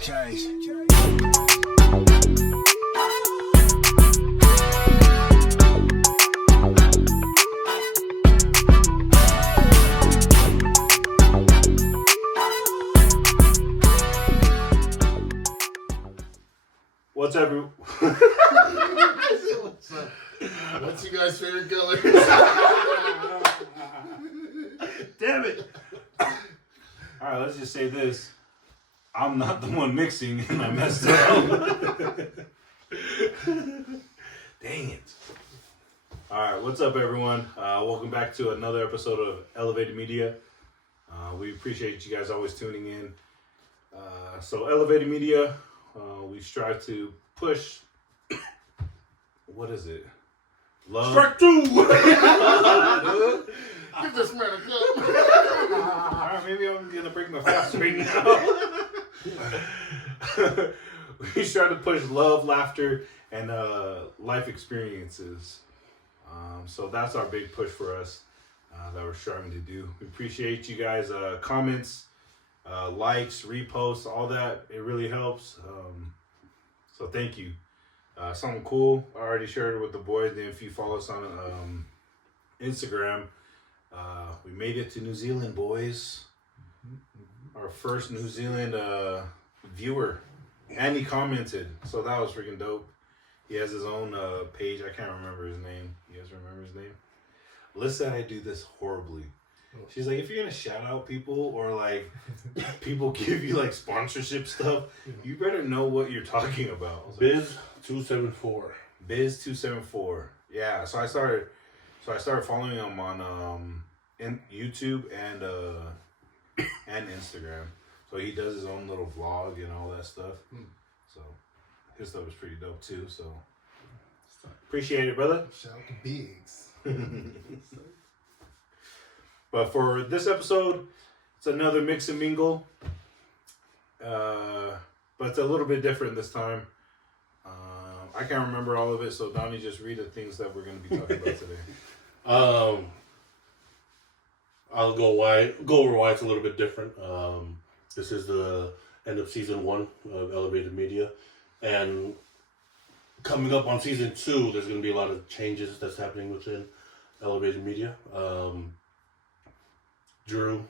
What's everyone? What's up? What's you guys' favorite color? Damn it! Alright, let's just say this. I'm not the one mixing and I messed up. Dang it. Alright, what's up everyone? Welcome back to another episode of Elevated Media. We appreciate you guys always tuning in. So Elevated Media, we strive to push, what is it? Love. Strike two! Give this man a cup. Alright, maybe I'm gonna break my fast right now. We try to push love, laughter, and life experiences. So that's our big push for us that we're striving to do. We appreciate you guys' comments, likes, reposts, all that. It really helps. So thank you. Something cool. I already shared it with the boys. Then if you follow us on Instagram, we made it to New Zealand, boys. Our first New Zealand viewer. And he commented. So that was freaking dope. He has his own page. I can't remember his name. You guys remember his name? Listen, I do this horribly. She's like, if you're gonna shout out people or like people give you like sponsorship stuff, you better know what you're talking about. Biz274. Biz274. Yeah. So I started following him on YouTube and Instagram. So he does his own little vlog and all that stuff. So his stuff is pretty dope too. So appreciate it, brother. Shout out to Biggs. But for this episode, it's another mix and mingle. But it's a little bit different this time. I can't remember all of it, so Donnie, just read the things that we're going to be talking about today. I'll go over why it's a little bit different. This is the end of season 1 of Elevated Media, and coming up on season 2, there's going to be a lot of changes that's happening within Elevated Media. Drew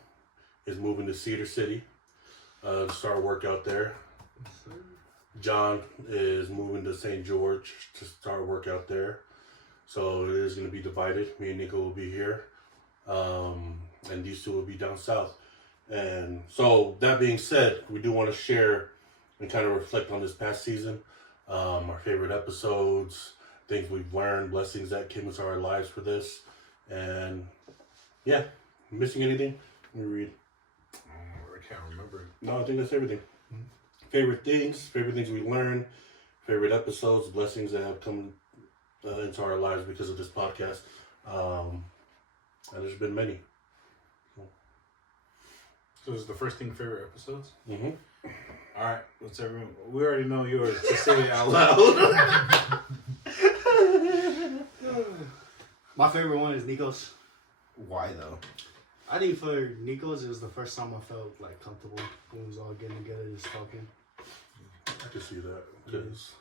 is moving to Cedar City to start work out there. John is moving to St. George to start work out there. So it is going to be divided. Me and Nico will be here. And these two will be down south. And so that being said, we do want to share and kind of reflect on this past season. Our favorite episodes, things we've learned, blessings that came into our lives for this. And yeah. Missing anything? Let me read. I can't remember. No, I think that's everything. Favorite things we learned, favorite episodes, blessings that have come into our lives because of this podcast. And there's been many. So this is the first thing, favorite episodes? Mm-hmm. All right. What's everyone? We already know yours. Just say it out loud. My favorite one is Nico's. Why though? I think for Nico's, it was the first time I felt like comfortable when we was all getting together just talking. I can see that. Because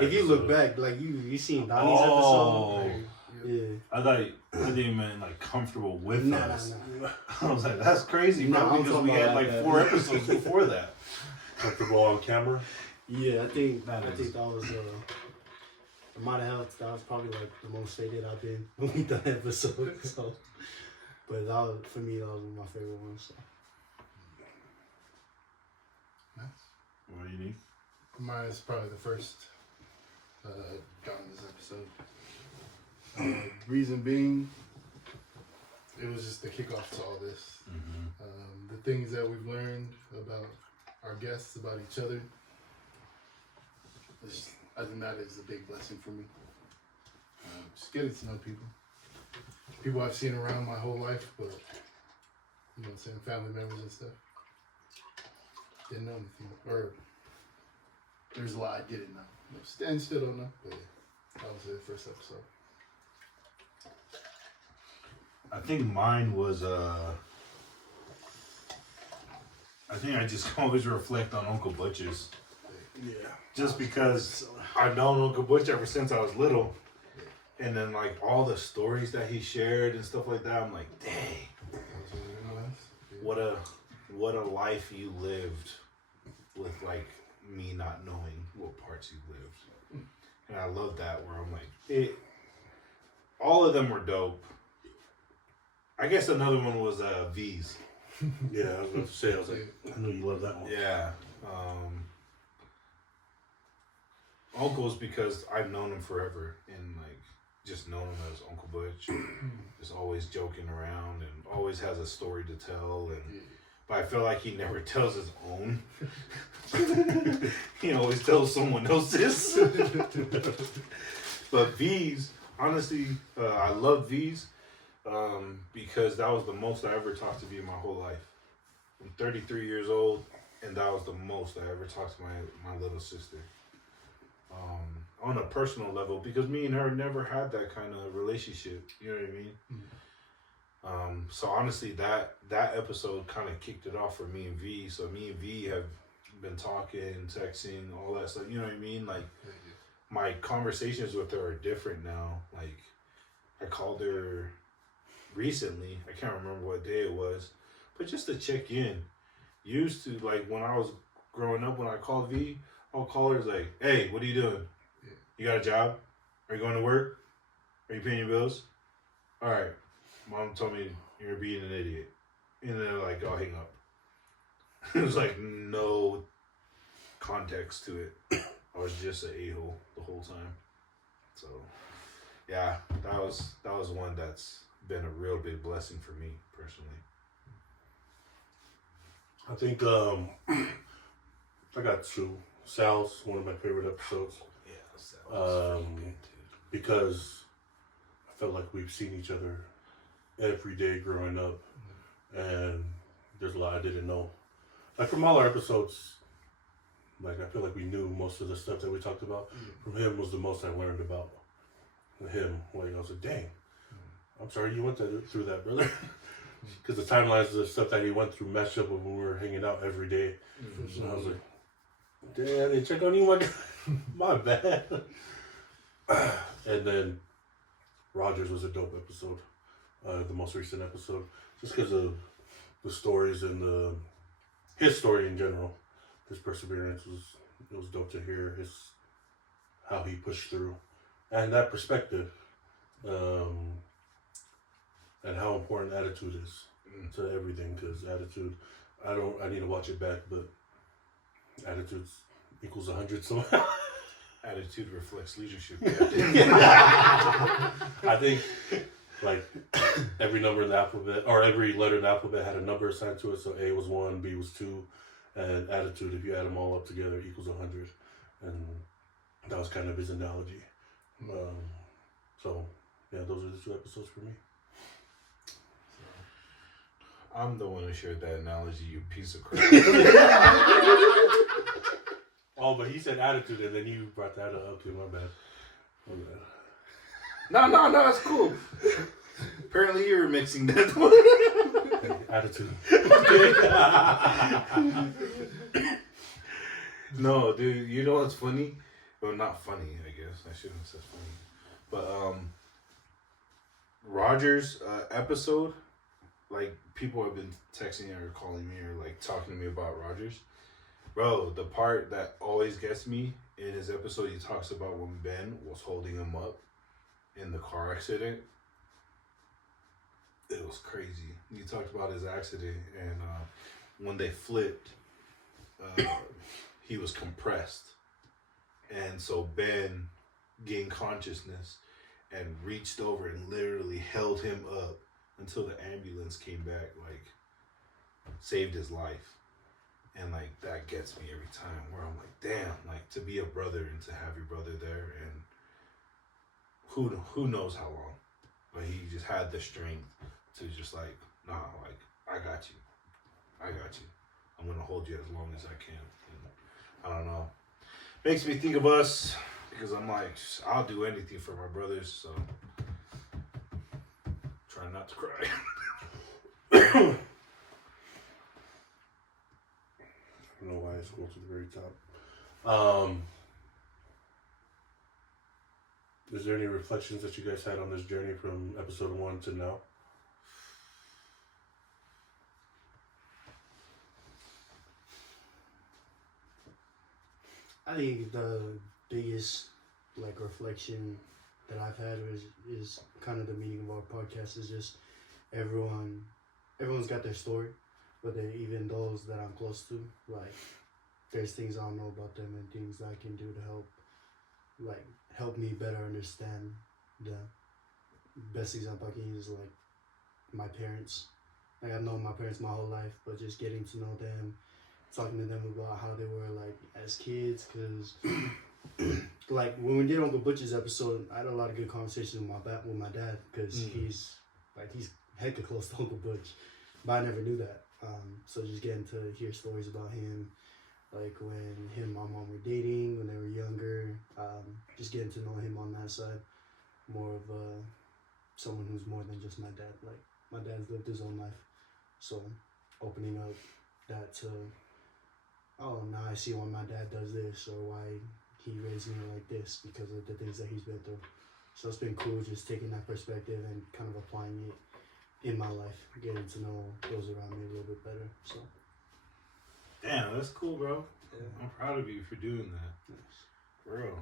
if you look back, like you seen Donnie's episode. Like, yeah. I thought you meant like comfortable with us. Nah. I was like, that's crazy, bro. No, because we had like 4 episodes before that. comfortable on camera. Yeah, I think that was amount of health. That was probably like the most faded I've been when we done episode. So, but that was, for me, that was one of my favorite ones. So. Nice. What do you need? Mine is probably the first John's episode. Reason being, it was just the kickoff to all this. Mm-hmm. The things that we've learned about our guests, about each other. I think that is a big blessing for me. Just getting to know people. People I've seen around my whole life, but, you know what I'm saying, family members and stuff. Didn't know anything. Or, there's a lot I didn't know. And still don't know, but yeah, that was the first episode. I think mine was, I I think I just always reflect on Uncle Butch's. Yeah. Just because I've known Uncle Butch ever since I was little. And then, like, all the stories that he shared and stuff like that, I'm like, dang. What a life you lived with, like, me not knowing what parts you lived. And I love that, where I'm like, all of them were dope. I guess another one was V's. Yeah, I was about to say, I was like, I know you love that one. Yeah. Uncles, because I've known him forever and like just known him as Uncle Butch. Just always joking around and always has a story to tell, and but I feel like he never tells his own. He always tells someone else's. But V's, honestly, I love V's because that was the most I ever talked to V in my whole life. I'm 33 years old, and that was the most I ever talked to my little sister. On a personal level, because me and her never had that kind of relationship. You know what I mean? So honestly, that episode kind of kicked it off for me and V. So me and V have been talking, texting, all that stuff. You know what I mean? Like, my conversations with her are different now. Like, I called her recently. I can't remember what day it was, but just to check in. Used to, like, when I was growing up, when I called V, I'll call her like, hey, what are you doing? You got a job? Are you going to work? Are you paying your bills? All right. Mom told me you're being an idiot. And then like, I'll hang up. It was like no context to it. I was just an a-hole the whole time. So yeah, that was one that's been a real big blessing for me personally. I think I got two. Sal's one of my favorite episodes. Yeah, that was good too. Because I felt like we've seen each other every day growing up, and there's a lot I didn't know. Like from all our episodes, like I feel like we knew most of the stuff that we talked about. From him was the most I learned about him. Like I was like, dang, I'm sorry you went through that, brother. Because the timelines of the stuff that he went through matched up when we were hanging out every day. And I was like, damn, I didn't check on you, my guy. My bad. And then Rogers was a dope episode, the most recent episode, just because of the stories and his story in general. His perseverance was dope to hear how he pushed through, and that perspective, and how important attitude is to everything. Because attitude, I need to watch it back, but attitude equals 100 somehow. Attitude reflects leadership. I think like every number in the alphabet, or every letter in the alphabet had a number assigned to it. So A was 1, B was 2, and attitude, if you add them all up together, equals 100. And that was kind of his analogy. So yeah, those are the two episodes for me. I'm the one who shared that analogy, you piece of crap. Oh, but he said attitude, and then you brought that up too. My bad. No, it's cool. Apparently, you're mixing that one. Attitude. No, dude, you know what's funny? Well, not funny, I guess. I shouldn't have said funny. But Roger's episode, like, people have been texting or calling me or like talking to me about Rogers. Bro, the part that always gets me in his episode, he talks about when Ben was holding him up in the car accident. It was crazy. He talked about his accident, and when they flipped, he was compressed. And so Ben gained consciousness and reached over and literally held him up until the ambulance came back, like, saved his life. And like, that gets me every time, where I'm like, damn, like, to be a brother and to have your brother there, and who knows how long, but he just had the strength to just like, nah, like, I got you, I'm gonna hold you as long as I can. And I don't know, makes me think of us, because I'm like, I'll do anything for my brothers, so try not to cry. I don't know why I scrolled to the very top. Is there any reflections that you guys had on this journey from episode 1 to now? I think the biggest like reflection that I've had is kind of the meaning of our podcast is just everyone's got their story, but then even those that I'm close to, like there's things I don't know about them and things that I can do to help me better understand. The best example I can use is like my parents. Like I've known my parents my whole life, but just getting to know them, talking to them about how they were like as kids, because like when we did Uncle Butch's episode, I had a lot of good conversations with my dad, because he's hecka close to Uncle Butch, but I never knew that. So just getting to hear stories about him, like when him and my mom were dating when they were younger, just getting to know him on that side, more of someone who's more than just my dad. Like my dad's lived his own life, so opening up that to, oh, now I see why my dad does this, or why he raised me like this, because of the things that he's been through. So it's been cool just taking that perspective and kind of applying it in my life, getting to know those around me a little bit better. So, Damn, that's cool, bro. yeah. I'm proud of you for doing that. Nice. For real.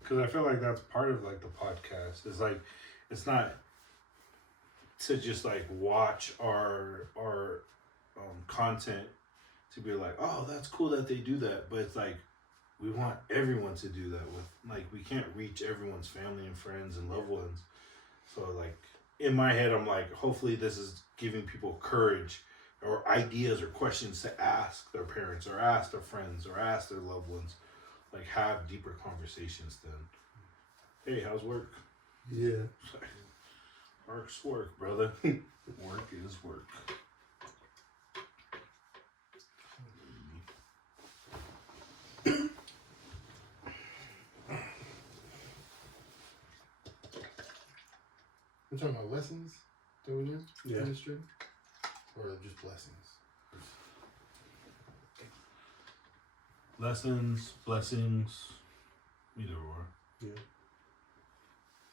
Because I feel like that's part of like the podcast. It's like, it's not to just like watch our content to be like, oh, that's cool that they do that. But it's like, we want everyone to do that with, like, we can't reach everyone's family and friends and loved ones. So like, in my head, I'm like, hopefully this is giving people courage or ideas or questions to ask their parents or ask their friends or ask their loved ones. Like, have deeper conversations then. Hey, how's work? Yeah. Work's work, brother. Work is work. We're talking about lessons that we learned Yeah. in this trip? Or just blessings? Lessons, blessings, either or. Yeah.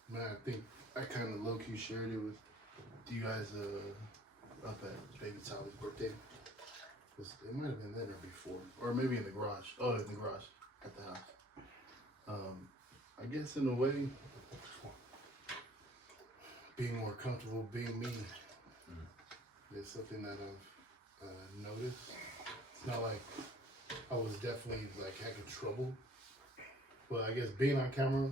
Man, I think I kind of low-key shared it with you guys up at Baby Tyler's birthday. It might have been then or before. Or maybe in the garage. Oh, in the garage at the house. I guess in a way, being more comfortable being me is something that I've noticed. It's not like I was definitely like having trouble, but I guess being on camera,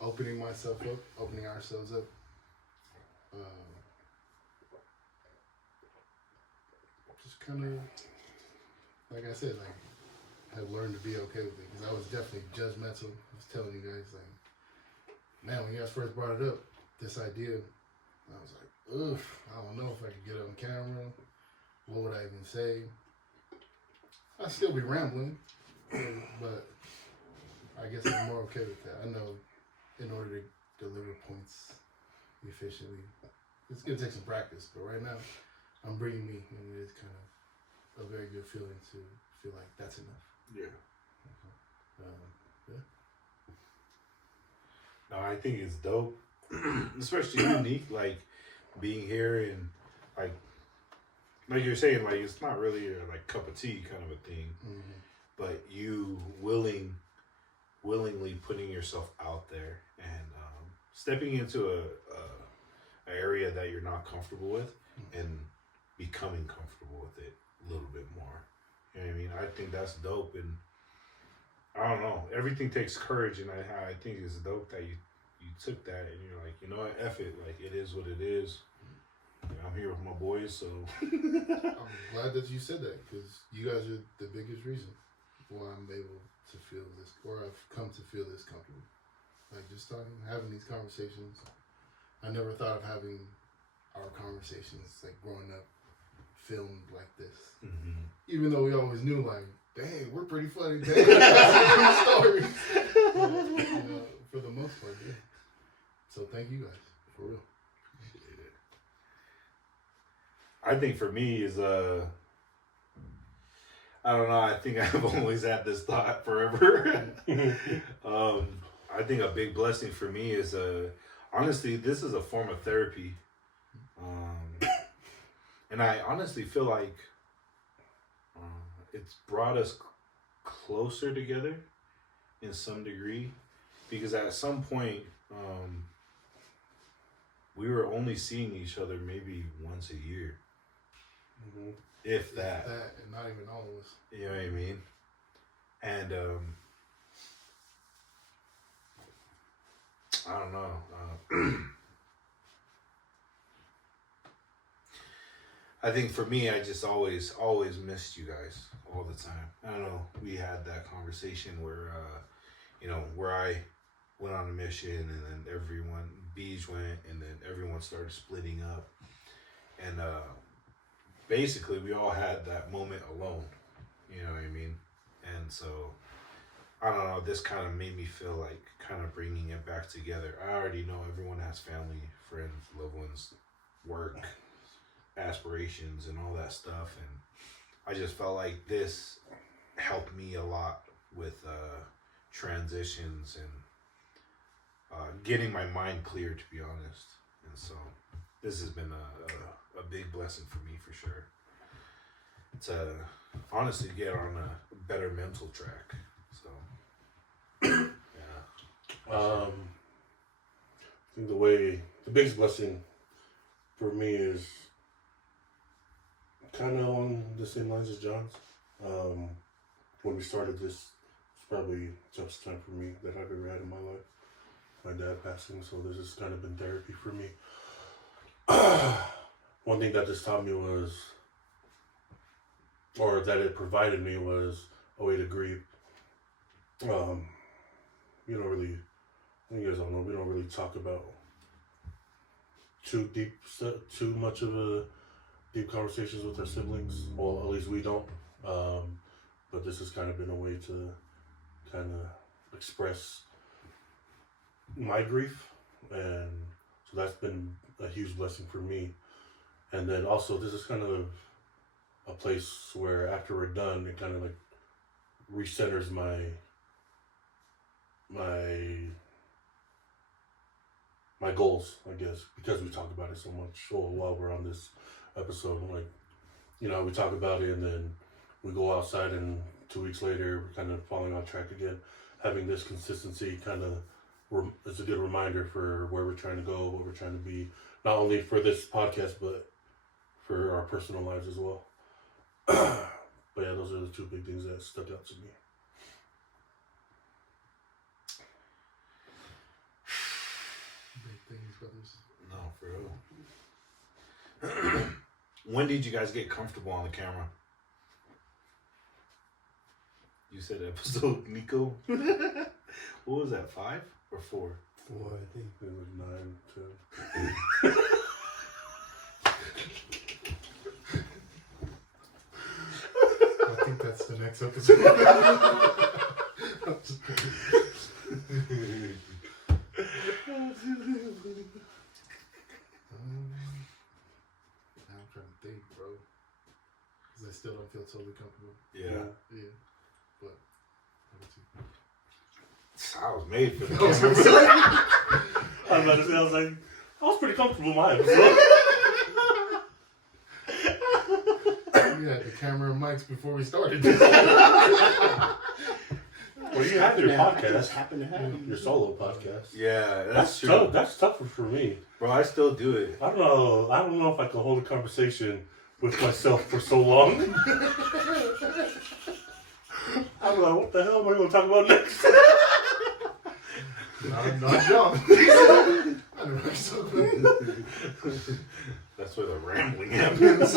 opening myself up, opening ourselves up, just kind of, like I said, like have learned to be okay with it, because I was definitely judgmental. I was telling you guys, like, man, when you guys first brought it up, this idea, I was like, ugh, I don't know if I could get on camera. What would I even say? I'd still be rambling, but I guess I'm more okay with that. I know in order to deliver points efficiently, it's going to take some practice, but right now, I'm bringing me, and it is kind of a very good feeling to feel like that's enough. Yeah. Yeah. No, I think it's dope. Especially unique, like being here and like you're saying, like it's not really a like cup of tea kind of a thing, but you willingly putting yourself out there and stepping into a area that you're not comfortable with and becoming comfortable with it a little bit more. You know what I mean? I think that's dope, and I don't know. Everything takes courage, and I think it's dope that you took that and you're like, you know what, F it. Like, it is what it is. I'm here with my boys, so. I'm glad that you said that, because you guys are the biggest reason why I'm able to feel this, or I've come to feel this comfortable. Like, just having these conversations. I never thought of having our conversations, like, growing up, filmed like this. Mm-hmm. Even though we always knew, like, dang, we're pretty funny. Dang, that's some good stories. But, for the most part, yeah. So thank you guys, for real. I think for me is I don't know. I think I've always had this thought forever. I think a big blessing for me is honestly, this is a form of therapy. And I honestly feel like it's brought us closer together in some degree, because at some point we were only seeing each other maybe once a year, if that, and not even always. you know what I mean? And I don't know. I think for me, I just always missed you guys all the time. I don't know. We had that conversation where, where I went on a mission, and then everyone, Beej went, and then everyone started splitting up. And basically, we all had that moment alone. You know what I mean? And so, I don't know. This kind of made me feel like kind of bringing it back together. I already know everyone has family, friends, loved ones, work, aspirations, and all that stuff. And I just felt like this helped me a lot with transitions and getting my mind clear, to be honest. And so this has been a big blessing for me, for sure, to honestly get on a better mental track. So yeah. I think the biggest blessing for me is kind of on the same lines as John's. When we started this, it's probably the toughest time for me that I've ever had in my life. My dad passing, so this has kind of been therapy for me. One thing that this taught me was, or that it provided me, was a way to grieve. You don't really, you guys don't know, we don't really talk about too much of a deep conversations with our siblings. Well, at least we don't. But this has kind of been a way to kind of express my grief, and so that's been a huge blessing for me. And then also, this is kind of a place where after we're done, it kind of like recenters my goals, I guess, because we talk about it so much. So while we're on this episode, like, we talk about it, and then we go outside, and 2 weeks later we're kind of falling off track again. Having this consistency kind of is a good reminder for where we're trying to go, what we're trying to be, not only for this podcast but for our personal lives as well. But yeah, those are the two big things that stuck out to me. Big things, brothers. No, for real. When did you guys get comfortable on the camera? You said episode, Nico. What was that, 5 or 4? 4, I think. It was 9, 10. I think that's the next episode. Now I'm trying to think, bro, because I still don't feel totally comfortable. Yeah. But I was made for the I was camera. gonna say, I was about to say, I was pretty comfortable in my episode. we had the camera and mics before we started. Well, you have your Just podcast, happened to happen. your solo podcast. Yeah, That's true. tough. That's tougher for me. Bro, I still do it. I don't know if I can hold a conversation with myself for so long. I'm like, what the hell am I going to talk about next? Not John. I don't know what you're talking about. That's where the rambling happens.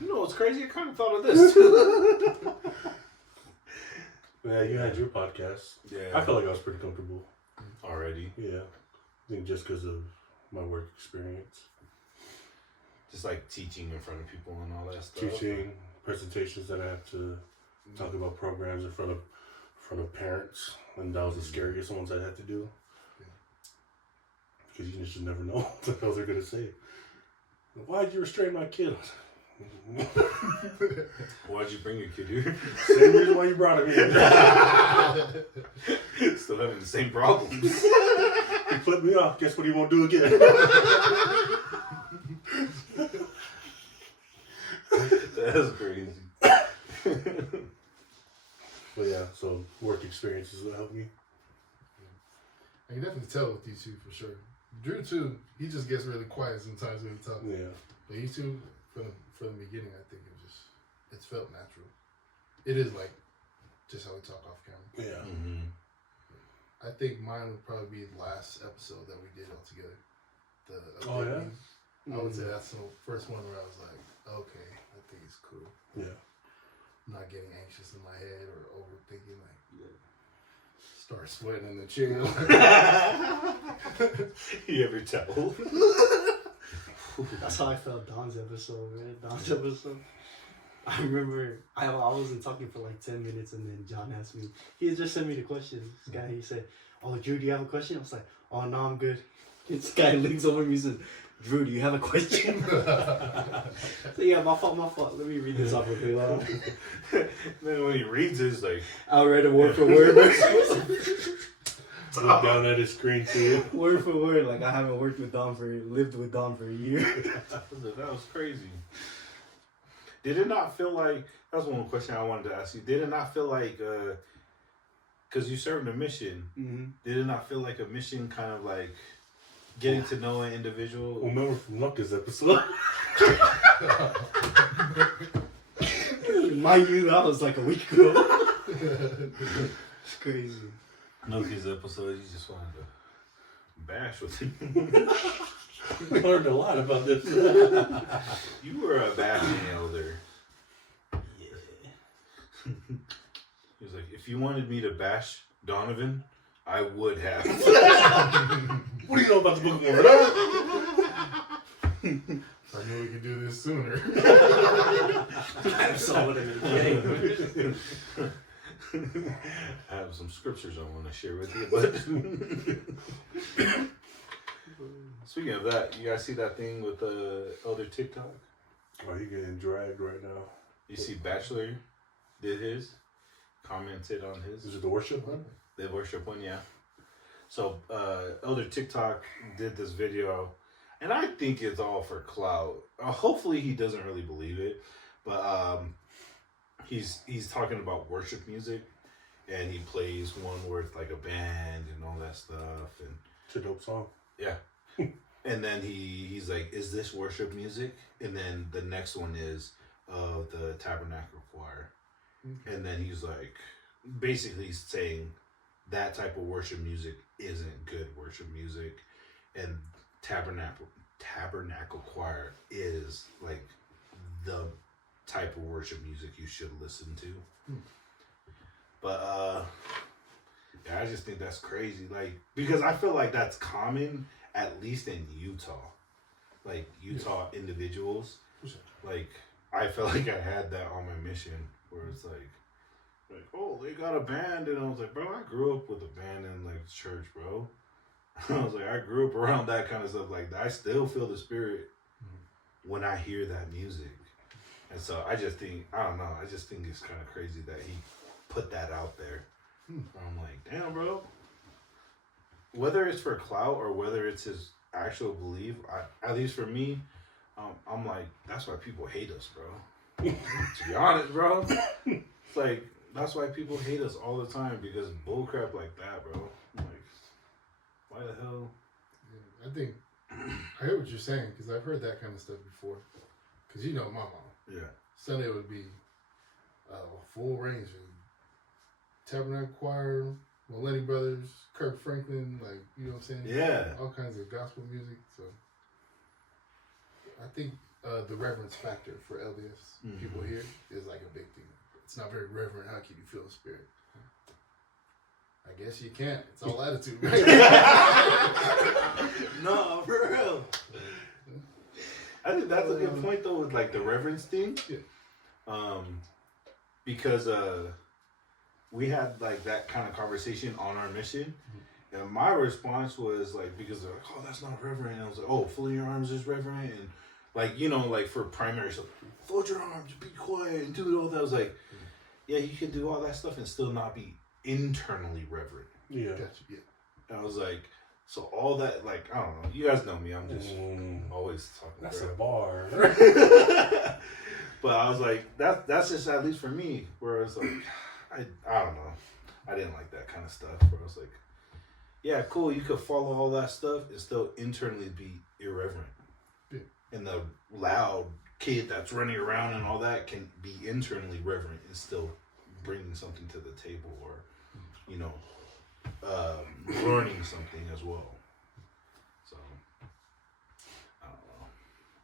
You know what's crazy? I kind of thought of this too. Yeah, you had your podcast. Yeah. I felt like I was pretty comfortable. Already. Yeah. I think just because of my work experience. Just like teaching in front of people and all that stuff. Teaching, presentations that I have to talk about programs in front of parents. And that was the scariest ones I had to do. Because you just never know what the hell they're going to say. Why'd you restrain my kid? Why'd you bring your kid here? Same reason why you brought him here. Still having the same problems. He flipped me off. Guess what he won't do again? That's crazy. But yeah, so work experiences will help me. I can definitely tell with these two for sure. Drew too, he just gets really quiet sometimes when he talks. Yeah. But you two, from the beginning, I think it's felt natural. It is like just how we talk off camera. Yeah. Mm-hmm. I think mine would probably be the last episode that we did all together. Oh, yeah? I would say that's the first one where I was like, okay, I think it's cool. Yeah. I'm not getting anxious in my head or overthinking, like, start sweating in the chair. You ever tell? That's how I felt Don's episode, man. Don's episode. I remember I wasn't talking for like 10 minutes and then John asked me. He had just sent me the questions. This guy, he said, "Oh, Drew, do you have a question?" I was like, "Oh, no, I'm good." This guy leans over me and says, "Drew, do you have a question?" So yeah, my fault. Let me read this off real quick. Then when he reads it, it's like, I'll read it word for word. Look down at his screen too. Word for word. Like I haven't lived with Don for a year. that was crazy. Did it not feel like, that's one question I wanted to ask you. Did it not feel like, because you served a mission, Mm-hmm. did it not feel like a mission kind of like getting to know an individual? Remember from Lucas episode? Mind you, that was like a week ago. It's crazy. Nokia's episode, you just wanted to bash with him. We learned a lot about this. You were a bashing elder. Yeah. He was like, if you wanted me to bash Donovan, I would have. What do you know about the Book of Mormon? I knew we could do this sooner. I'm so what I'm getting. I have some scriptures I want to share with you, but speaking of that, you guys see that thing with Elder TikTok? Oh, he getting dragged right now. You see Bachelor did his, commented on his. Is it the worship one? The worship one, yeah. So Elder TikTok did this video, and I think it's all for clout. Hopefully he doesn't really believe it, but he's talking about worship music, and he plays one where it's like a band and all that stuff, and It's a dope song. yeah. And then he's like, is this worship music? And then the next one is the Tabernacle Choir. Okay. And then he's like, basically saying that type of worship music isn't good worship music. And Tabernacle Choir is like the type of worship music you should listen to. But yeah, I just think that's crazy. Like, because I feel like that's common, at least in Utah. Like, Utah individuals. Like, I felt like I had that on my mission, where it's like, oh, they got a band. And I was like, bro, I grew up with a band in, like, church, bro. I was like, I grew up around that kind of stuff. Like, I still feel the spirit when I hear that music. And so I just think, I don't know, I just think it's kind of crazy that he put that out there. I'm like, damn, bro. Whether it's for clout or whether it's his actual belief, at least for me, I'm like, that's why people hate us, bro. To be honest, bro. It's like, that's why people hate us all the time, because bullcrap like that, bro. I'm like, why the hell? Yeah, I think I hear what you're saying, because I've heard that kind of stuff before. Because you know my mom. Yeah. Sunday would be a full range of Tabernacle Choir, Millennium Brothers, Kirk Franklin, like, you know what I'm saying? Yeah. All kinds of gospel music. So I think the reverence factor for LDS people here is like a big thing. It's not very reverent. How can you feel the spirit? I guess you can't. It's all attitude, right? No, for real. I think that's a good point though, with like the reverence thing. Yeah. Because we had like that kind of conversation on our mission, and my response was like, because they're like, oh, that's not reverent. And I was like, oh, folding your arms is reverent, and like, you know, like for primary stuff, fold your arms, be quiet, and do all that. I was like, yeah, you can do all that stuff and still not be internally reverent. Yeah. Gotcha. Yeah. And I was like, so all that, like, I don't know. You guys know me. I'm just always talking. That's crap. a bar. But I was like, that's just at least for me, where it's like, I don't know. I didn't like that kind of stuff. Where I was like, yeah, cool. You could follow all that stuff and still internally be irreverent. Yeah. And the loud kid that's running around and all that can be internally reverent and still bringing something to the table, or you know, learning something as well. So I don't know.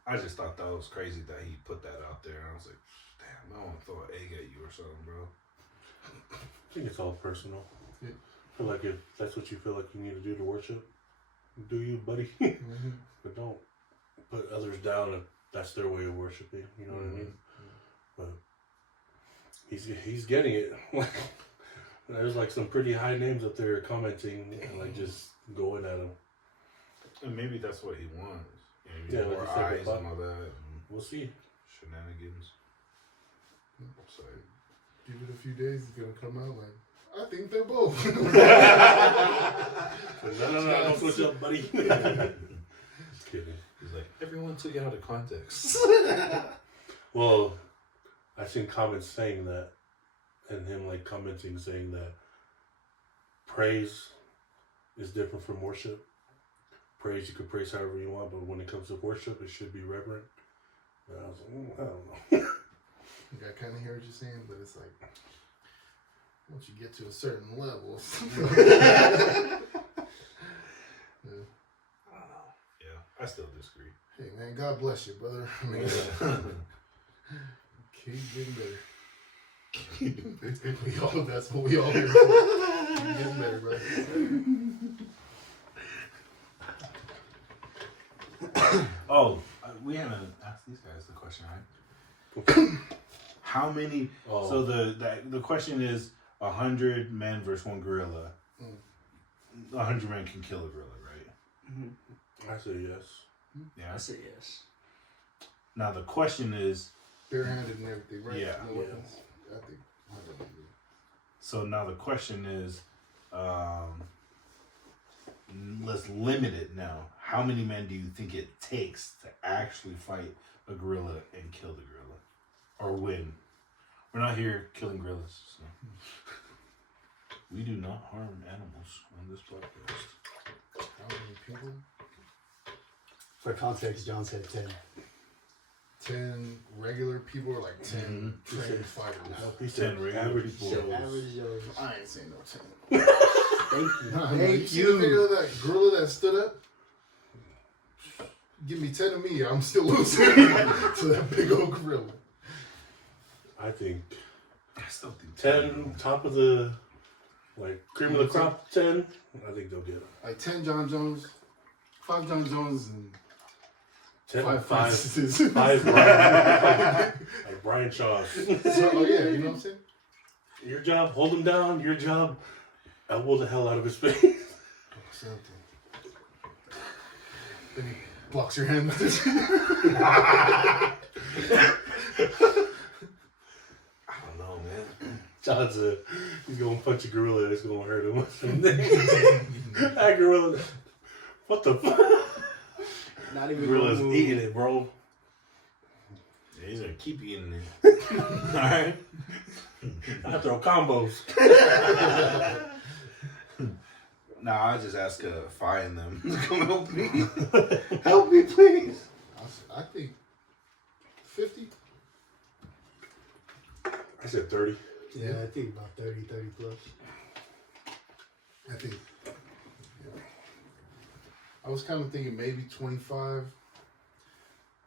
I just thought that was crazy that he put that out there. I was like, damn, I want to throw an egg at you or something, bro. I think it's all personal. Yeah. I feel like if that's what you feel like you need to do to worship, do you, buddy? Mm-hmm. But don't put others down if that's their way of worshiping. You know what I mean? But he's getting it. There's like some pretty high names up there commenting and like just going at him. And maybe that's what he wants. Maybe Yeah, more like you said, eyes and all that. And We'll see. shenanigans. So, Give it a few days, it's gonna come out like, I think they're both. No, don't switch up, buddy. Just kidding. he's like, everyone took it out of context. Well, I've seen comments saying that, and him like commenting saying that praise is different from worship. Praise, you can praise however you want, but when it comes to worship, it should be reverent. And I was like, I don't know. Like, I kind of hear what you're saying, but it's like, once you get to a certain level, yeah. Yeah, I still disagree. Hey man, God bless you, brother. I mean, keep getting better. That's what we all here for. Keep getting better, brother. Oh, we haven't asked these guys the question, right? How many? Oh. So the question is 100 men versus one gorilla. 100 men can kill a gorilla, right? I say yes. Yeah. I say yes. Now the question is, Barehanded and everything, right? Yeah. No weapons. I think 100 would be. so now the question is, let's limit it now. How many men do you think it takes to actually fight a gorilla and kill the gorilla, or win? We're not here killing gorillas. So. We do not harm animals on this podcast. How many people? For context, John said 10. 10 regular people or like 10 trained fighters? He 10 said regular average people. Joes. Average Joe. I ain't saying no 10. Thank you. Nah, Thank you see the video of that gorilla that stood up? Give me 10 of me, I'm still losing to that big old gorilla. I think I still think 10, top of the, like, cream of the crop 10, I think they'll get it. Like 10 John Jones, 5 John Jones, and 10, 5 five Francis. Brian, like Brian Shaw. So, oh yeah, you know what I'm saying? Your job, hold him down. Your job, elbow the hell out of his face. Something. Then he blocks your hand with his. I don't know, man. John said he's gonna punch a gorilla. It's gonna hurt him. That gorilla. What the fuck? Not even Gorilla's gonna move. eating it, bro. Yeah, he's gonna keep eating it. Alright? I throw combos. Nah, I just ask find them to come help me. Help me, please. I think 50. I said 30. Yeah, I think about 30 plus. I think. Yeah. I was kind of thinking maybe 25.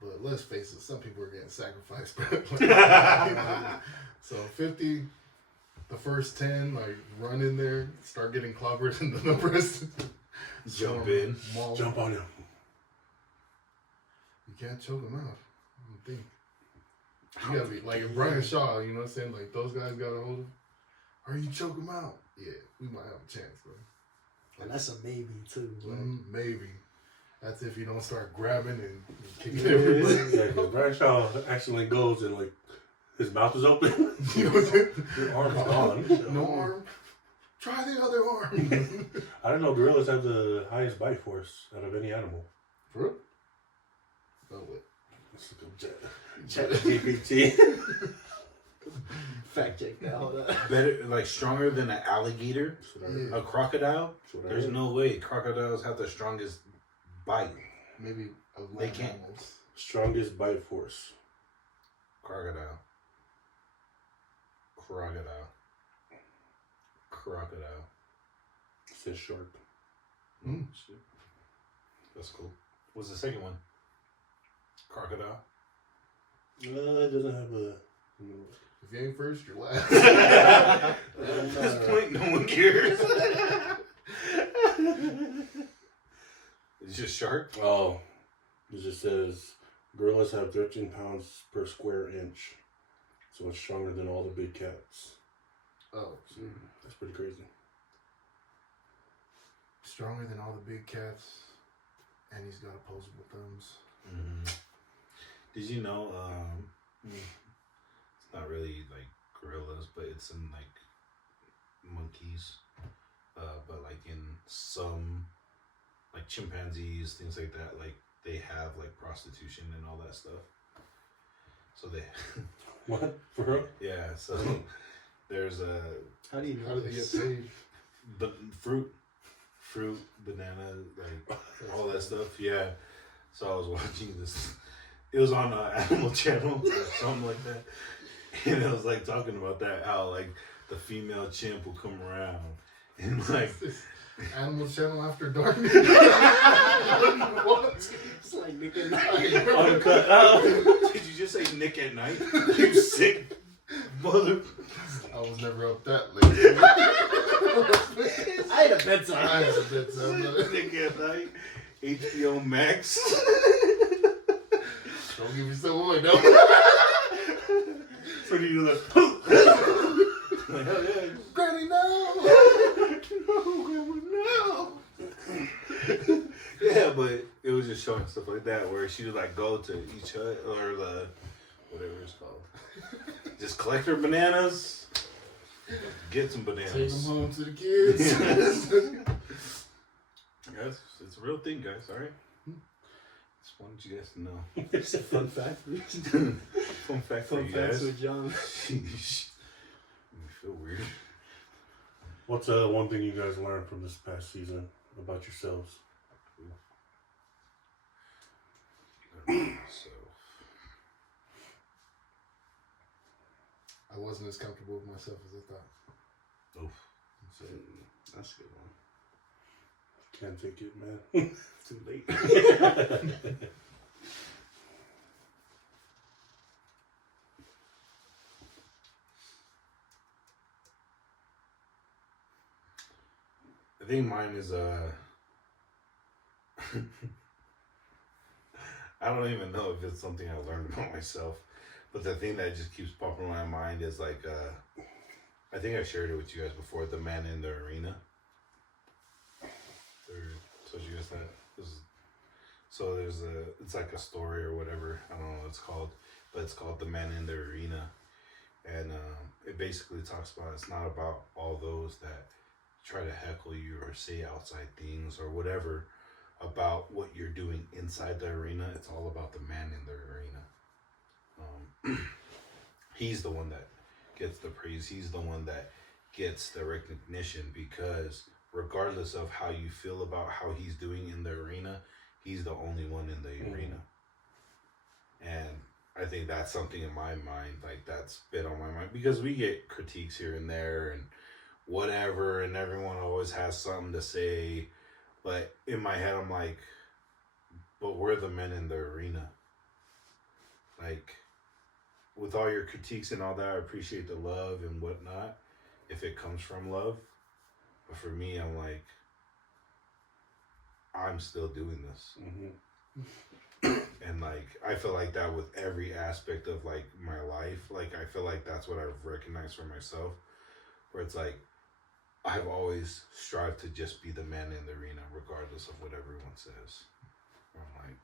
But let's face it, some people are getting sacrificed. So 50, the first 10, like run in there, start getting clobbered, and then the rest Jump in. maul. Jump on him. You can't choke them out. I don't think. You gotta be like if Brian Shaw, you know what I'm saying? Like those guys got a hold of. Or you choke them out. Yeah, we might have a chance, bro. And that's a maybe too. Like, Maybe. That's if you don't start grabbing and kicking everybody. Yeah, 'cause Bradshaw actually goes and like his mouth is open. Your arm's gone. No arm. Try the other arm. I don't know. Gorillas have the highest bite force out of any animal. For real? Oh, wait. Let's look up Chat GPT. Fact check that. Hold up. Better, like stronger than an alligator, Yeah. a crocodile. That's what I There's heard. no way crocodiles have the strongest bite. Maybe of They land can't. animals. Strongest bite force. Crocodile. Crocodile. Crocodile. Says shark. Mm. Shit. That's cool. What's the second one? Crocodile. It doesn't have a. If you ain't first, you're last. At this point, no one cares. It's just shark. Oh, it just says gorillas have 13 pounds per square inch, so it's stronger than all the big cats. Oh, So that's pretty crazy. stronger than all the big cats, and he's got opposable thumbs. Mm-hmm. Did you know? It's not really like gorillas, but it's in like monkeys. But like in some like chimpanzees, things like that, like they have like prostitution and all that stuff. So they, What? For real? yeah. So there's a How do you know How did they get this? paid? but fruit, banana, like all that stuff. Yeah. So I was watching this. It was on Animal Channel or something like that, and it was like talking about that how like the female chimp will come around and like Animal Channel After Dark. What? It's like Nick and Night. Uncut out. Did you just say Nick at Night? You sick mother. I was never up that late. I had a bedtime. I had a bedtime. Nick at Night. HBO Max. Don't give yourself away, no. So do you do that? Like, hell yeah. Granny, no. No. Yeah, but it was just showing stuff like that where she would like go to each hut or the whatever it's called. Just collect her bananas. Get some Take them bananas. home to the kids. Guys, it's a real thing, guys. All right. Just wanted you guys to know. It's a fun fact. Fun fact for Fun you facts guys. with John. Sheesh. I feel weird. What's one thing you guys learned from this past season about yourselves? So, I wasn't as comfortable with myself as I thought. oof. So, That's a good one. Can't take it, man. Too late. I think mine is I don't even know if it's something I learned about myself, but the thing that just keeps popping in my mind is like I think I shared it with you guys before, the man in the arena. Or told you guys that. So there's it's like a story or whatever, I don't know what it's called, but it's called The Man in the Arena. And it basically talks about, it's not about all those that try to heckle you or say outside things or whatever about what you're doing inside the arena. It's all about the man in the arena. He's the one that gets the praise. He's the one that gets the recognition, because regardless of how you feel about how he's doing in the arena, he's the only one in the arena. And I think that's something in my mind, like that's been on my mind, because we get critiques here and there and whatever, and everyone always has something to say. But in my head, I'm like, but we're the men in the arena. Like, with all your critiques and all that, I appreciate the love and whatnot, if it comes from love. But for me, I'm like, I'm still doing this. And like, I feel like that with every aspect of like my life. Like, I feel like that's what I've recognized for myself, where it's like, I've always strived to just be the man in the arena, regardless of what everyone says. I'm like,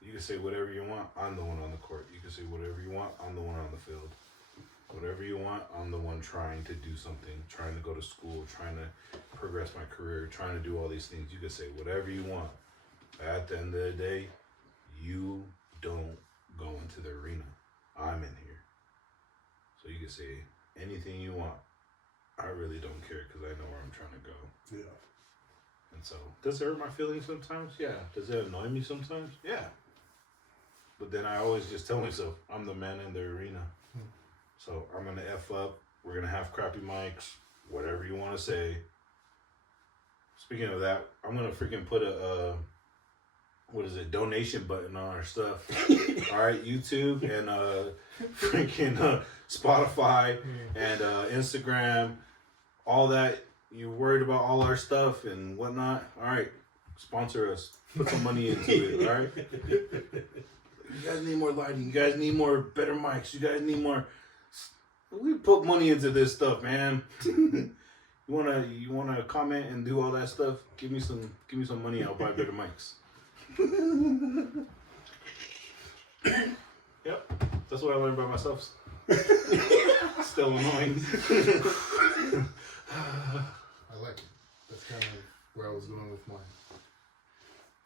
you can say whatever you want. I'm the one on the court. You can say whatever you want. I'm the one on the field. Whatever you want. I'm the one trying to do something, trying to go to school, trying to progress my career, trying to do all these things. You can say whatever you want. At the end of the day, you don't go into the arena. I'm in here. So you can say anything you want. I really don't care because I know where I'm trying to go. Yeah. And so, does it hurt my feelings sometimes? Yeah. Does it annoy me sometimes? Yeah. But then I always just tell myself, I'm the man in the arena. So I'm going to F up. We're going to have crappy mics. Whatever you want to say. Speaking of that, I'm going to freaking put a donation button on our stuff. All right, YouTube and freaking Spotify and Instagram, all that. You're worried about all our stuff and whatnot. All right, sponsor us. Put some money into it. All right. You guys need more lighting. You guys need more better mics. You guys need more. We put money into this stuff, man. You wanna comment and do all that stuff? Give me some money. I'll buy better mics. Yep, that's what I learned by myself. Still annoying. I like it. That's kind of where I was going with mine.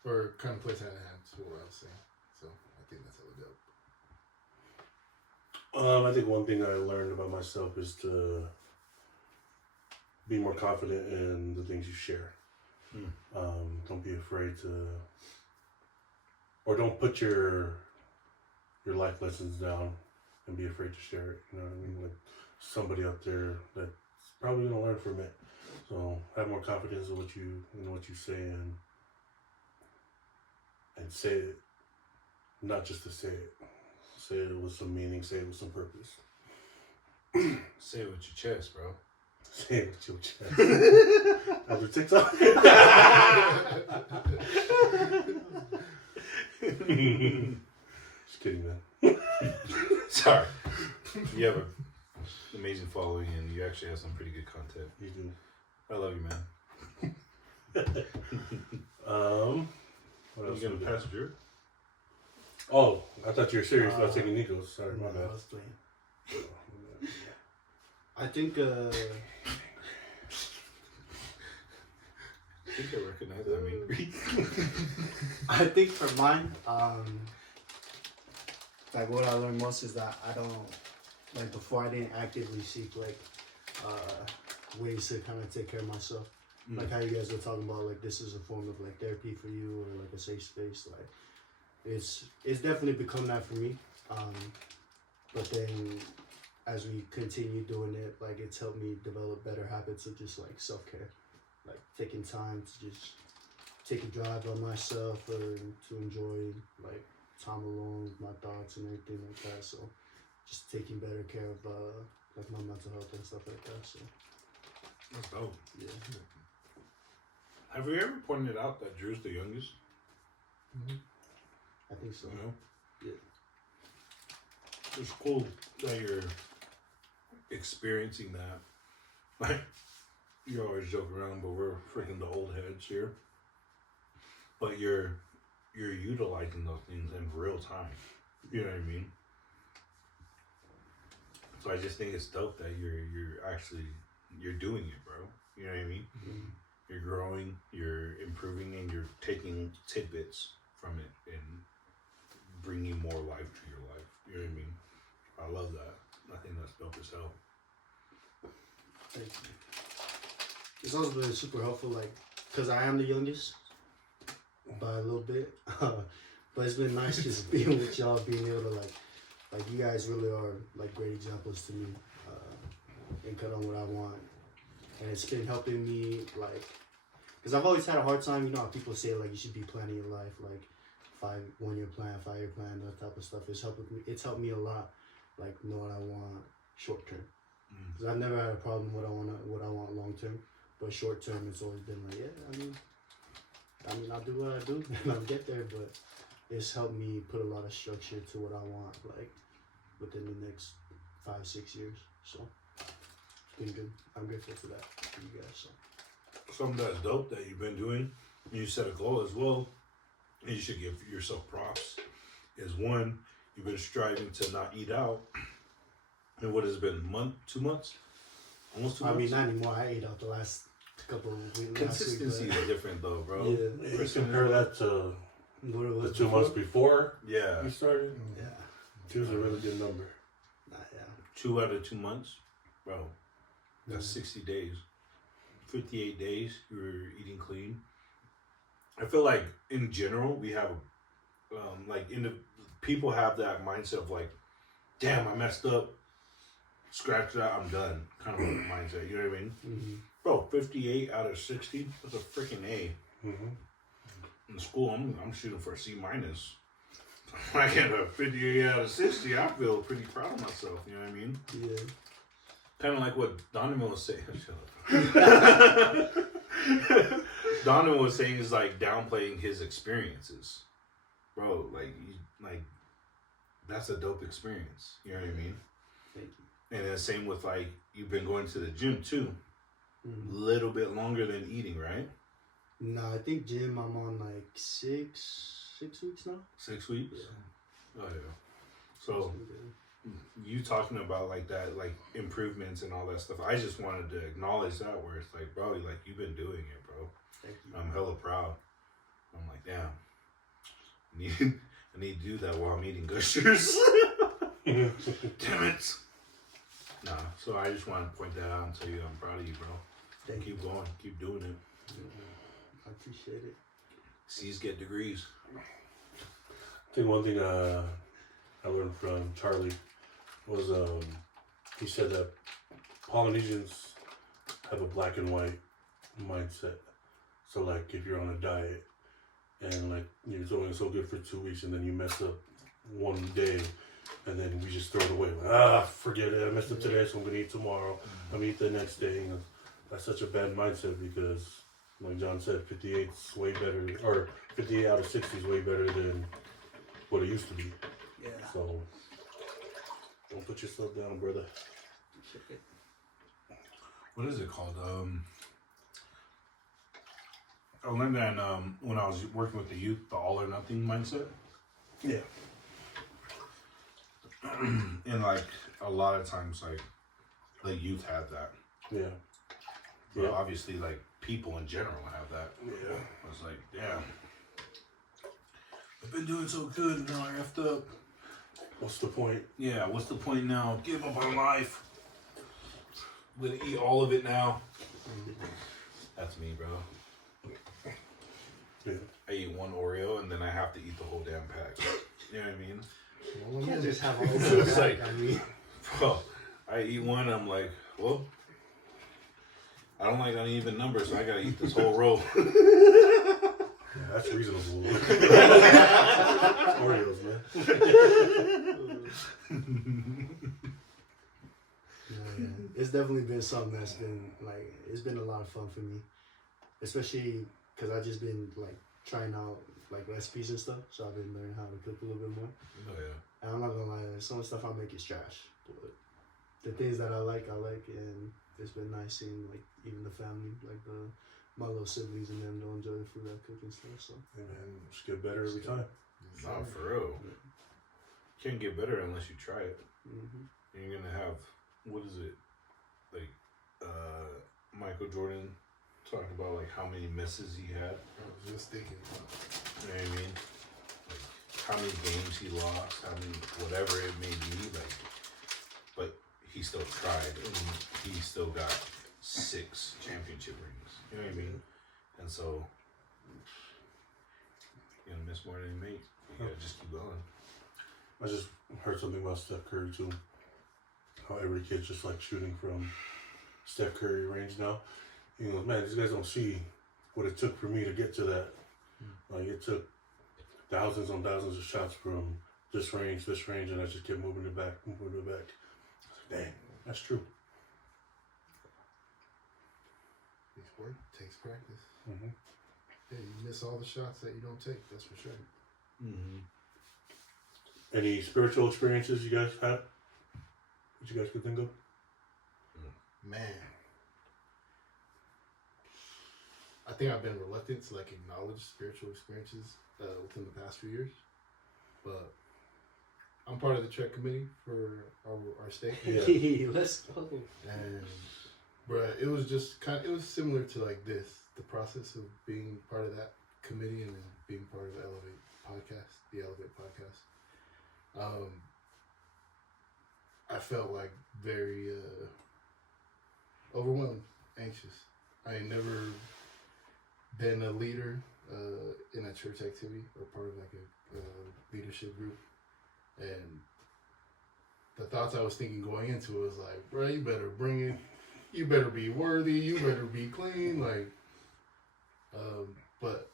Or kind of place hand in hand to what I was saying. So I think that's hella dope. I think one thing I learned about myself is to be more confident in the things you share. Don't be afraid to, or don't put your life lessons down and be afraid to share it. You know what I mean? Like somebody out there that's probably gonna learn from it. So have more confidence in what you say and say it, not just to say it. Say it with some meaning. Say it with some purpose. Say it with your chest, bro. Say it with your chest. After TikTok. Just kidding, man. Sorry. You have an amazing following and you actually have some pretty good content. You do. I love you, man. What Are else you gonna we pass got? Drew? Oh, I thought you were serious about taking Nico's. Sorry, my No, bad. I was playing. I think I think I recognize that meme. I think for mine, like what I learned most is that I don't, like before I didn't actively seek like ways to kind of take care of myself. Like how you guys were talking about, like this is a form of like therapy for you or like a safe space. Like it's definitely become that for me. But then as we continue doing it, like it's helped me develop better habits of just like self-care, like taking time to just take a drive by myself or to enjoy like time alone with my thoughts and everything like that. So just taking better care of like my mental health and stuff like that. So That's dope. yeah. Have we ever pointed out that Drew's the youngest? I think so. You know? Yeah. It's cool that you're experiencing that. Like, you always joke around, but we're freaking the old heads here. But you're utilizing those things in real time. You know what I mean? So I just think it's dope that you're doing it, bro. You know what I mean? Mm-hmm. You're growing, you're improving, and you're taking tidbits from it and bringing more life to your life. You know what I mean? I love that. I think that's dope as hell. Thank you. It's also been super helpful, like, because I am the youngest by a little bit. But it's been nice just being with y'all, being able to, like you guys really are, like, great examples to me and cut on what I want. And it's been helping me, like, because I've always had a hard time, you know how people say, like, you should be planning your life, like, 1-year plan, 5-year plan, that type of stuff. It's helped me a lot, like, know what I want short term. Because I've never had a problem with what I want long term, but short term it's always been like, yeah, I mean I'll do what I do and I'll get there, but it's helped me put a lot of structure to what I want, like within the next 5-6 years. So it's been good. I'm grateful for that for you guys. So Something that's dope that you've been doing, you set a goal as well, and you should give yourself props, is one, you've been striving to not eat out. And what has it been, 2 months? Almost 2 I months? mean, not anymore. I ate out the last couple of weeks. Consistency is different though, bro. Yeah. You compare that to What it the was 2 months before Yeah. you started. Yeah. 2's a really good number. Yeah. 2 out of 2 months, bro. That's Mhm. 60 days. 58 days you're eating clean. I feel like in general we have, people have that mindset of like, damn, I messed up. Scratch that, I'm done. Kind of a mindset. You know what I mean? Mm-hmm. Bro, 58 out of 60. That's a freaking A. Mm-hmm. In school, I'm shooting for a C minus. I get a 58 out of 60. I feel pretty proud of myself. You know what I mean? Yeah. Kind of like what Donovan was saying. Shut up. Donovan was saying is like downplaying his experiences, bro. Like that's a dope experience. You know what I mean? Thank And then same with like you've been going to the gym too, you. a little bit longer than eating, right? No, I think gym. I'm on like 6 weeks now. 6 weeks. Yeah. Oh yeah. So you talking about like that, like improvements and all that stuff. I just wanted to acknowledge that where it's like, bro, like you've been doing it, bro. Thank you. I'm hella proud. I'm like, damn. I need to do that while I'm eating Gushers. Damn it. Nah, so I just want to point that out and tell you I'm proud of you, bro. Thank you. Keep going. Keep doing it. I appreciate it. C's get degrees. I think one thing I learned from Charlie was he said that Polynesians have a black and white mindset. So like if you're on a diet and like you're doing so good for 2 weeks and then you mess up one day and then we just throw it away. Like, forget it. I messed up today, so I'm gonna eat tomorrow. I'm gonna eat the next day. And that's such a bad mindset because, like John said, 58 is way better, or 58 out of 60 is way better than what it used to be. Yeah. So don't put yourself down, brother. Appreciate it. What is it called? I learned that when I was working with the youth, the all or nothing mindset. Yeah. And like a lot of times, like the youth have that. Yeah. But Yeah. obviously, like people in general have that. Yeah. I was like, damn. I've been doing so good, and now I effed up. What's the point? Yeah, what's the point now? Give up on life. I'm gonna eat all of it now. That's me, bro. Yeah. I eat one Oreo and then I have to eat the whole damn pack. You know what I mean? You can't just have all It's this like- back. I mean, Bro, I eat one, I'm like, well, I don't like uneven numbers, so I gotta eat this whole row. Yeah, that's reasonable. Oreos, man. yeah. It's definitely been something that's been like, it's been a lot of fun for me, especially because I've just been like trying out like recipes and stuff, so I've been learning how to cook a little bit more. Oh yeah. And I'm not gonna lie, some of the stuff I make is trash, but the things that I like, and it's been nice seeing like even the family, like my little siblings and them, they'll enjoy the food I cook and stuff. So Hey, man, just get better every time. Nah, for real. Can't get better unless you try it. You're gonna have, what is it? Like, Michael Jordan talking about like how many misses he had. I was just thinking. You know what I mean? Like how many games he lost, how many, whatever it may be, like, but he still tried and he still got 6 championship rings. You know what I mean? And so you're gonna miss more than you make. You gotta just keep going. I just heard something about Steph Curry too. How every kid's just like shooting from Steph Curry range now. You know, man, these guys don't see what it took for me to get to that. Like it took thousands on thousands of shots from this range, and I just kept moving it back. I was like, dang, that's true. Takes work, takes practice. Mm-hmm. Yeah, you miss all the shots that you don't take, that's for sure. Mm-hmm. Any spiritual experiences you guys had? That you guys could think of? Man. I think I've been reluctant to like acknowledge spiritual experiences within the past few years, but I'm part of the Trek committee for our state. Yeah. Let's go. And bruh, it was just it was similar to like the process of being part of that committee and then being part of the Elevate podcast. I felt like very overwhelmed, anxious. I ain't never been a leader in a church activity or part of like a leadership group, and the thoughts I was thinking going into it was like, bro, you better bring it. You better be worthy. You better be clean. Like, but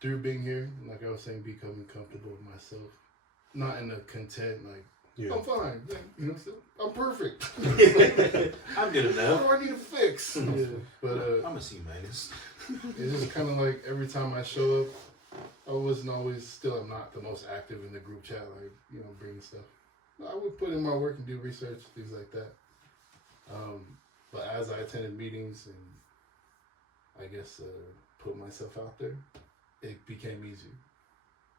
through being here, like I was saying, becoming comfortable with myself, not in a content like Yeah. I'm fine. You know, I'm perfect. I'm good What enough. do I need to fix? Yeah, but I'm a C minus. it's just kind of like every time I show up, I wasn't always. Still, I'm not the most active in the group chat. Like bringing stuff. I would put in my work and do research, things like that. But as I attended meetings and I guess put myself out there, it became easier,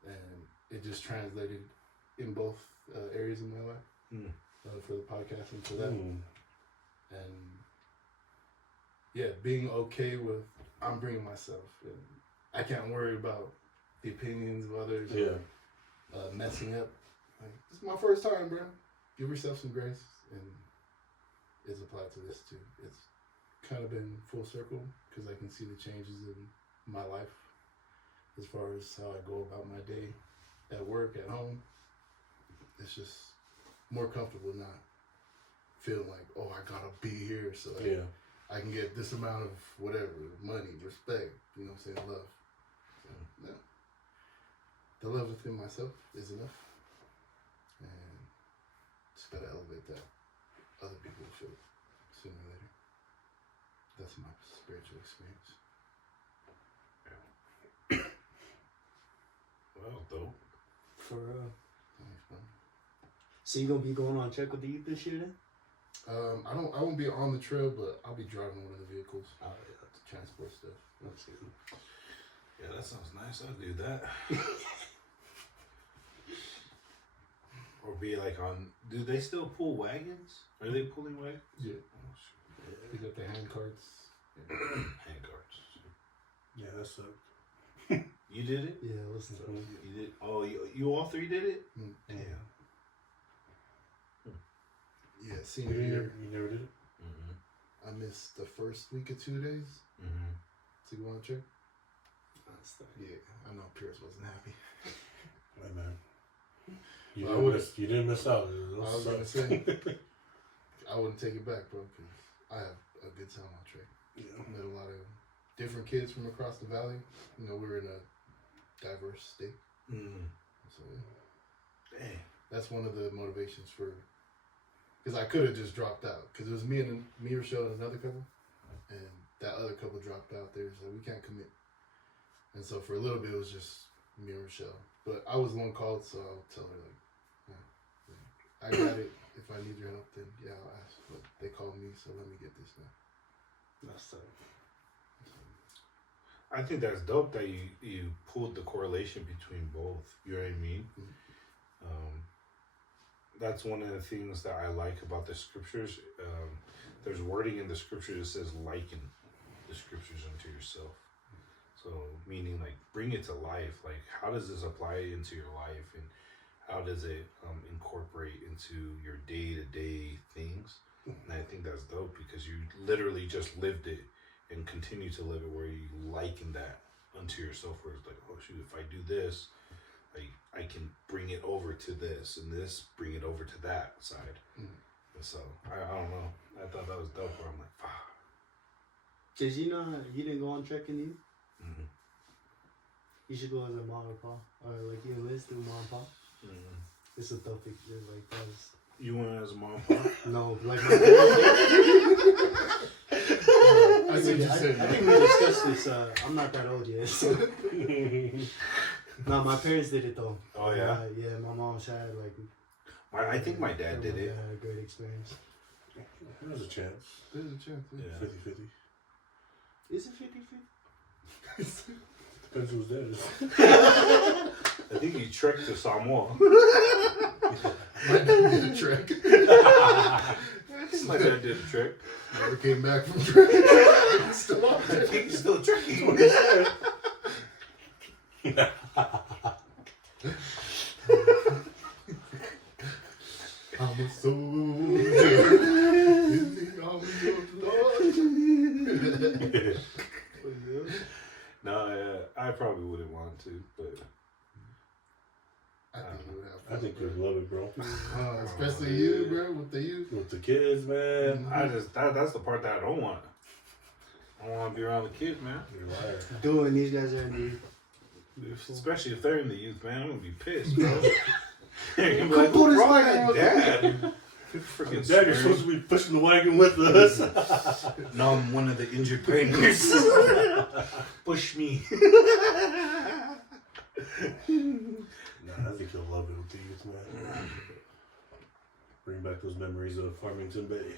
and it just translated in both areas of my life for the podcast and for that. And yeah, being okay with I'm bringing myself, and I can't worry about the opinions of others. Yeah. Or, messing up. Like, this is my first time, bro. Give yourself some grace, and it's applied to this too. It's kind of been full circle because I can see the changes in my life as far as how I go about my day at work, at home. It's just more comfortable not feeling like, oh, I gotta be here so that I can get this amount of whatever, money, respect, you know what I'm saying, love. So, yeah. The love within myself is enough. And just gotta elevate that. Other people will feel it sooner or later. That's my spiritual experience. Well, though. For real. Thanks, man. So you gonna be going on check with the youth this year then? I won't be on the trail, but I'll be driving one of the vehicles Oh yeah, to transport stuff. that's good. Yeah, that sounds nice. I'll do that. Or be like on. Do they still pull wagons? Are they pulling wagons? Yeah. Oh, shit. They got the hand carts. Hand carts. Yeah, that sucked. You did it? Yeah, listen. You did? Oh, you all three did it? Mm. Damn. Yeah, senior year. You never did it? I missed the first week of 2 days to go on a trip. Yeah, I know Pierce wasn't happy. Hey, man. You didn't miss out. I was gonna say, I wouldn't take it back, bro, because I have a good time on trek. Yeah. Met a lot of different kids from across the valley. You know, we're in a diverse state. So yeah. Dang. That's one of the motivations for, because I could have just dropped out, because it was me, Rochelle, and another couple, and that other couple dropped out there, so we can't commit. And so for a little bit, it was just me and Rochelle. But I was the one called, so I'll tell her, like, I got it. If I need your help, then yeah, I'll ask. But they called me, so let me get this now. That's I think that's dope that you pulled the correlation between both. You know what I mean? That's one of the things that I like about the scriptures. There's wording in the scripture that says liken the scriptures unto yourself. So meaning like bring it to life. Like how does this apply into your life, and how does it incorporate into your day-to-day things? And I think that's dope because you literally just lived it and continue to live it, where you liken that unto yourself, where it's like, oh shoot, if I do this, I can bring it over to this, and this bring it over to that side. And so I don't know, I thought that was dope, where I'm like, fuck. Did you know you didn't go on trekking you? You should go as a mom and pop, or like you enlist through mom and pop. It's a dope picture, like that is. You went as a mom, pop? No, like my parents. I see what you I said. think we discussed this. I'm not that old yet. So. No, my parents did it though. Oh yeah. Yeah, my mom's had like. I think my dad did it. Had a great experience. There's a chance. There's a chance. Yeah. 50-50. Is it 50-50? Depends who's that is. I think he trekked to Samoa. My dad did a trek. My dad did a trick. Never came back from trek. He's still on I there. think he's still trekking. I'm a soldier in the army of the Lord. No, I probably wouldn't want to, but I think you would have I fun, think bro. you'd love it, bro. Especially you, bro, with the youth. With the kids, man. I just that's the part that I don't want. I don't want to be around the kids, man. You're a liar. Doing these guys are in Especially if they're in the youth, man. I'm gonna be pissed, bro. You're gonna be Come like, put "Who his brought wagon that out." dad? Freaking Dad, scary. you're supposed to be pushing the wagon with us. No, I'm one of the injured pioneers. Push me. Nah, I think you'll love it with the youth, man. Bring back those memories of Farmington Bay.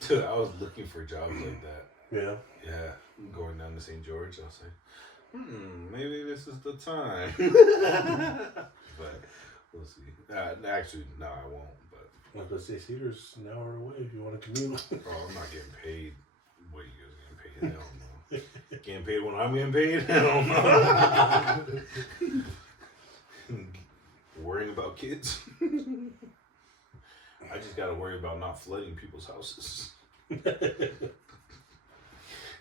Dude, I was looking for jobs like that. Yeah. Yeah, going down to St. George, I was like, maybe this is the time. But we'll see. Actually, no, I won't. But I was gonna say Cedar's an hour away if you want to commute. bro, I'm not getting paid. What you guys getting paid? I don't know. Getting paid when I'm getting paid? I don't know. Worrying about kids. I just gotta worry about not flooding people's houses.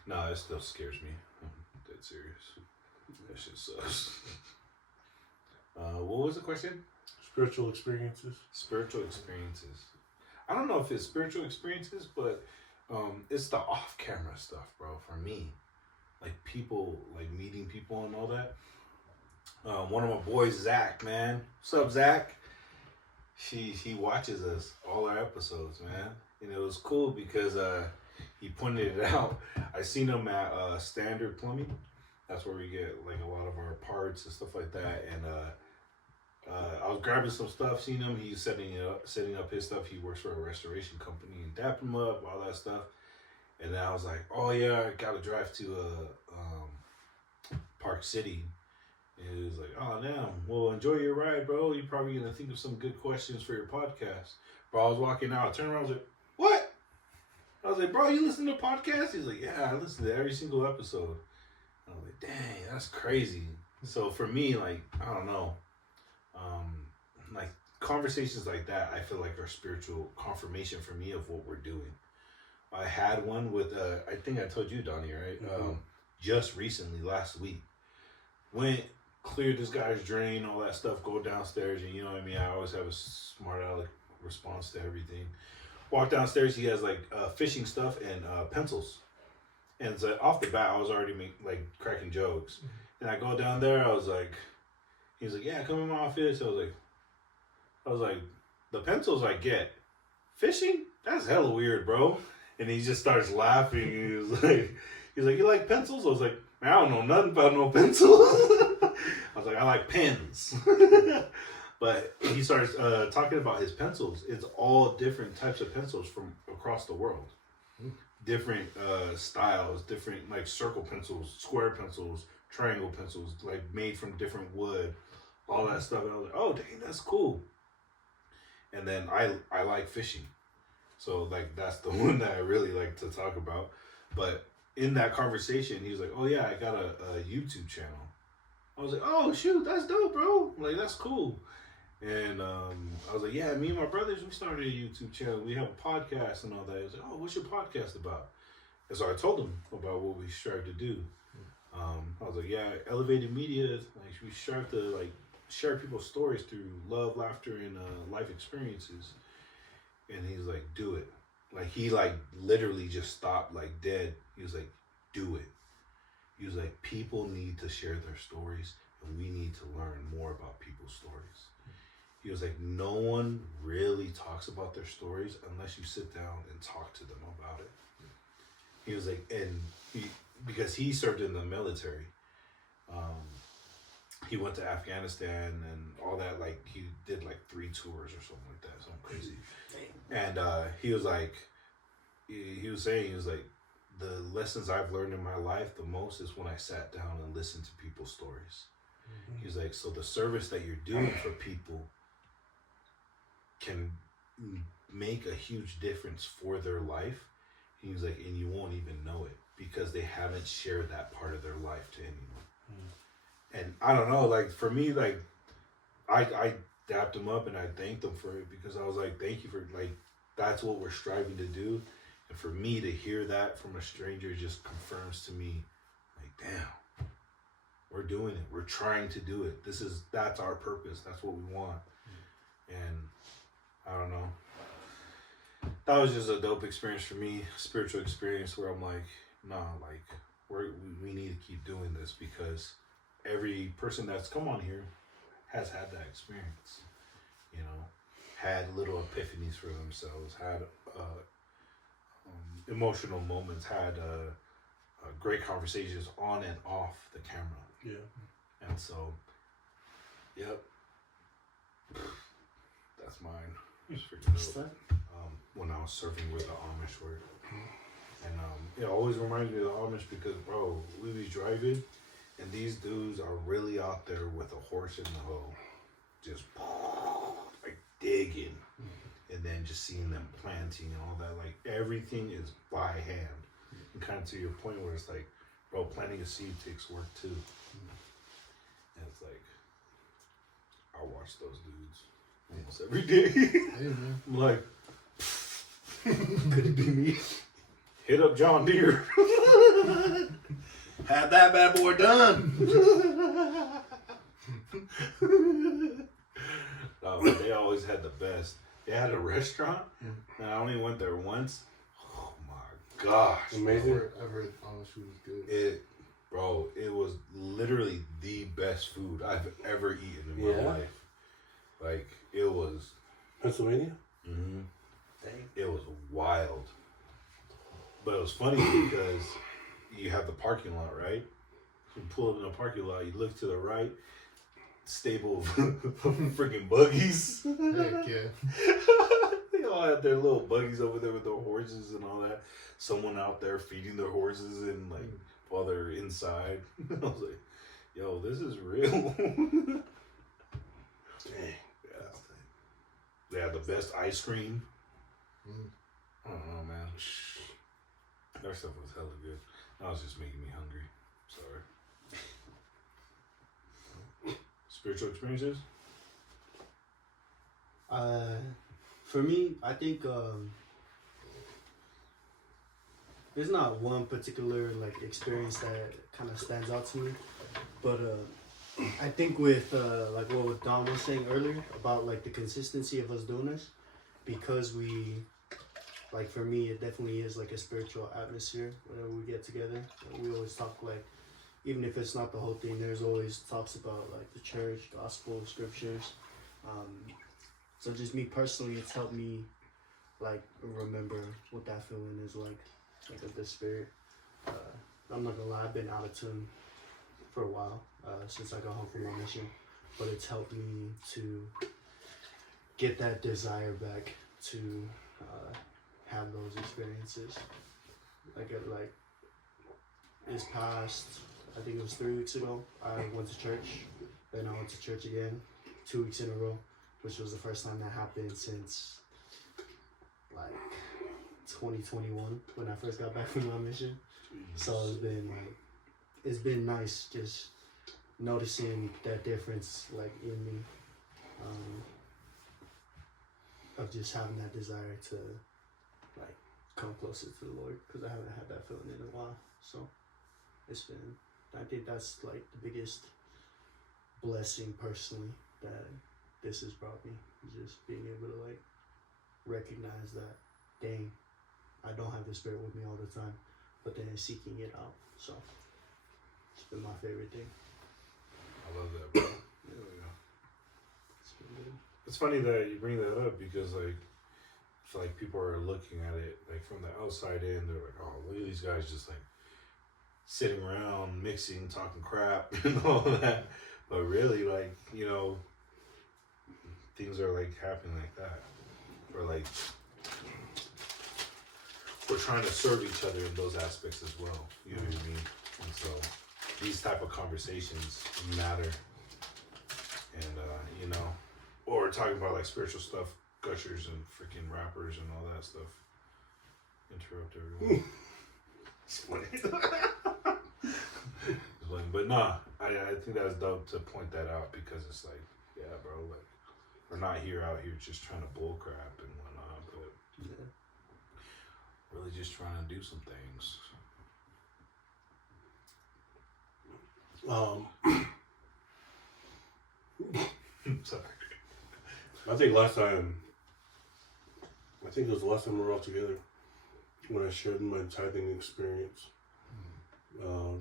No, it still scares me. I'm dead serious. That shit sucks. What was the question? Spiritual experiences. Spiritual experiences. I don't know if it's spiritual experiences, but it's the off-camera stuff, bro. For me, like people, like meeting people and all that. One of my boys, Zach, man. What's up, Zach? He watches us all our episodes, man, and it was cool because he pointed it out. I seen him at Standard Plumbing. That's where we get like a lot of our parts and stuff like that. And I was grabbing some stuff, seen him. He's setting up his stuff. He works for a restoration company and dapped him up, all that stuff. And then I was like, oh yeah, I gotta drive to Park City. And he was like, oh damn, well enjoy your ride, bro. You're probably gonna think of some good questions for your podcast. Bro, I was walking out, I turned around, I was like, what? I was like, bro, you listen to podcasts? He's like, yeah, I listen to every single episode. And I was like, dang, that's crazy. So for me, like, I don't know, like conversations like that, I feel like are spiritual confirmation for me of what we're doing. I had one with, I think I told you, Donnie, right? Mm-hmm. Just recently, last week. Went, cleared this guy's drain, all that stuff, go downstairs, and you know what I mean? I always have a smart aleck response to everything. Walk downstairs, he has like fishing stuff and pencils. And so off the bat, I was already cracking jokes. And I go down there, I was like, he's like, yeah, come in my office. I was like, the pencils I get. Fishing? That's hella weird, bro. And he just starts laughing. He's like, you like pencils? I was like, man, I don't know nothing about no pencils. I was like, I like pens. But he starts talking about his pencils. It's all different types of pencils from across the world. Different styles, different like circle pencils, square pencils, triangle pencils, like made from different wood, all that stuff. And I was like, oh dang, that's cool. And then I like fishing. So like that's the one that I really like to talk about. But in that conversation, he was like, oh yeah, I got a YouTube channel. I was like, oh shoot, that's dope, bro. Like that's cool. And I was like, yeah, me and my brothers, we started a YouTube channel. We have a podcast and all that. He was like, oh, what's your podcast about? And so I told him about what we strive to do. I was like, yeah, Elevated Media, like we strive to like share people's stories through love, laughter, and life experiences. And he's like, do it. Like he like literally just stopped like dead. He was like, do it. He was like, people need to share their stories and we need to learn more about people's stories. He was like, no one really talks about their stories unless you sit down and talk to them about it. He was like, and because he served in the military, he went to Afghanistan and all that. Like he did like 3 tours or something like that, something crazy. And he was like, he was saying, he was like, the lessons I've learned in my life the most is when I sat down and listened to people's stories. He's like, so the service that you're doing for people can make a huge difference for their life. He's like, and you won't even know it because they haven't shared that part of their life to anyone. And I don't know, like for me, like I dapped them up and I thanked them for it because I was like, thank you for like, that's what we're striving to do. And for me to hear that from a stranger just confirms to me, like, damn, we're doing it. We're trying to do it. That's our purpose. That's what we want. And I don't know. That was just a dope experience for me, spiritual experience where I'm like, nah, like we need to keep doing this because every person that's come on here has had that experience, you know, had little epiphanies for themselves, had emotional moments, had great conversations on and off the camera. Yeah. And so, yep, that's mine. It's freaking dope. When I was surfing with the Amish were. And it always reminds me of the Amish because, bro, we be driving and these dudes are really out there with a horse in the hoe, just like digging, and then just seeing them planting and all that. Like everything is by hand. And kind of to your point where it's like, bro, planting a seed takes work too. And it's like, I watch those dudes almost every day. Hey, man. I'm like, could it be me? Hit up John Deere. Had that bad boy done. Oh, but they always had the best. They had a restaurant, and I only went there once. Oh my gosh, Amazing. I've heard Amish food is good. It was literally the best food I've ever eaten in my life. Like it was. Pennsylvania? Mm-hmm. Dang. It was wild. But it was funny because you have the parking lot, right? You pull up in the parking lot, you look to the right, stable of freaking buggies. Heck yeah. They all had their little buggies over there with their horses and all that. Someone out there feeding their horses and like while they're inside. I was like, yo, this is real. Dang. Yeah. They had the best ice cream. I don't know, man. Their stuff was hella good. That was just making me hungry. Sorry. Spiritual experiences? For me, I think there's not one particular like experience that kind of stands out to me, but I think with like what Don was saying earlier about like the consistency of us doing this, because we, like for me, it definitely is like a spiritual atmosphere whenever we get together. We always talk like, even if it's not the whole thing, there's always talks about like the church, gospel, scriptures. So just me personally, it's helped me like remember what that feeling is like of the spirit. I'm not gonna lie, I've been out of tune for a while since I got home from my mission, but it's helped me to get that desire back to have those experiences. Like this past, I think it was 3 weeks ago, I went to church. Then I went to church again 2 weeks in a row, which was the first time that happened since like 2021 when I first got back from my mission. So it's been nice just noticing that difference like in me, of just having that desire to like come closer to the Lord, because I haven't had that feeling in a while. So I think that's like the biggest blessing personally that this has brought me, just being able to like recognize that, dang, I don't have the Spirit with me all the time, but then seeking it out. So it's been my favorite thing. I love that, bro. Yeah. It's been good. It's funny that you bring that up because like, it's like people are looking at it like from the outside in. They're like, oh, look at these guys just like sitting around mixing, talking crap and all that. But really, like, you know, things are like happening like that. Or like, we're trying to serve each other in those aspects as well. You know what I mean? And so these type of conversations matter. And you know, or we're talking about like spiritual stuff, gushers and freaking rappers and all that stuff. Interrupt everyone. It's funny. But nah, I think that's dope to point that out, because it's like, yeah, bro, like we're not out here just trying to bull crap and whatnot, but really just trying to do some things. Sorry. I think it was the last time we were all together when I shared my tithing experience.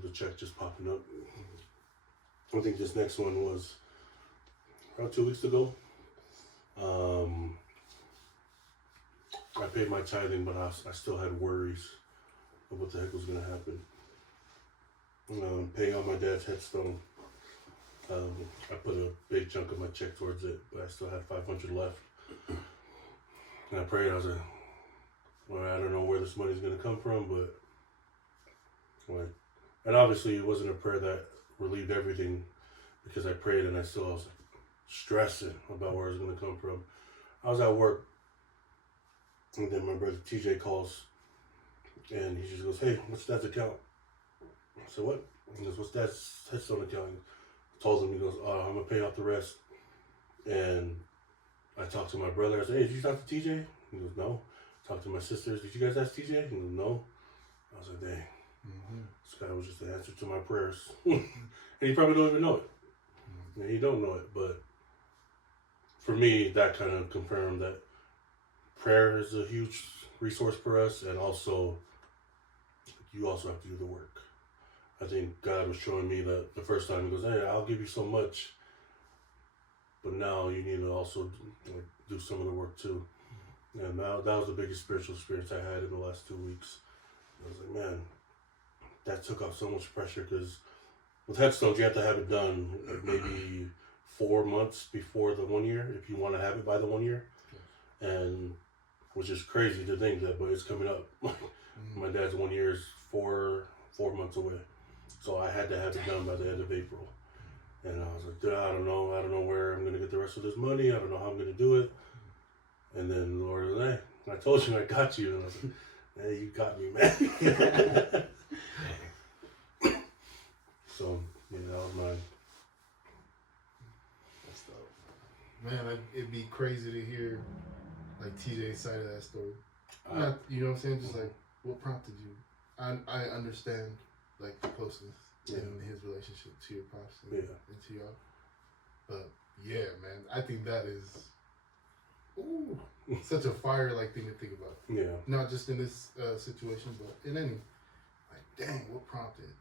The check just popping up. I think this next one was around 2 weeks ago. I paid my tithing, but I still had worries of what the heck was going to happen. Paying off my dad's headstone. I put a big chunk of my check towards it, but I still had 500 left. And I prayed. I was like, well, I don't know where this money's going to come from, but like, and obviously it wasn't a prayer that relieved everything, because I prayed and I was like, stressing about where it's going to come from. I was at work, and then my brother TJ calls, and he just goes, hey, what's Dad's account? I said, what? He goes, what's Dad's headstone account? I told him, he goes, I'm going to pay off the rest. And I talked to my brother. I said, hey, did you talk to TJ? He goes, no. Talked to my sisters. Did you guys ask TJ? He goes, no. I was like, dang. This guy was just the answer to my prayers. And he probably don't even know it. And he don't know it. But for me, that kind of confirmed that prayer is a huge resource for us. And also, you also have to do the work. I think God was showing me that the first time. He goes, hey, I'll give you so much, but now you need to also do some of the work too. And that was the biggest spiritual experience I had in the last 2 weeks. I was like, man, that took off so much pressure, because with headstones, you have to have it done maybe 4 months before the 1 year, if you want to have it by the 1 year. And which is crazy to think that, but it's coming up. My dad's 1 year is four months away. So I had to have it done by the end of April. And I was like, dude, I don't know where I'm going to get the rest of this money. I don't know how I'm going to do it. And then the Lord was like, hey, I told you I got you. And I was like, hey, you got me, man. So, yeah, that was mine. That's dope. Man, it'd be crazy to hear like TJ's side of that story. Not, you know what I'm saying? Just like, what prompted you? I understand like the closeness in his relationship to your pops and to y'all. But yeah, man, I think that is such a fire like thing to think about. Yeah. Not just in this situation, but in any. Like, dang, what prompted?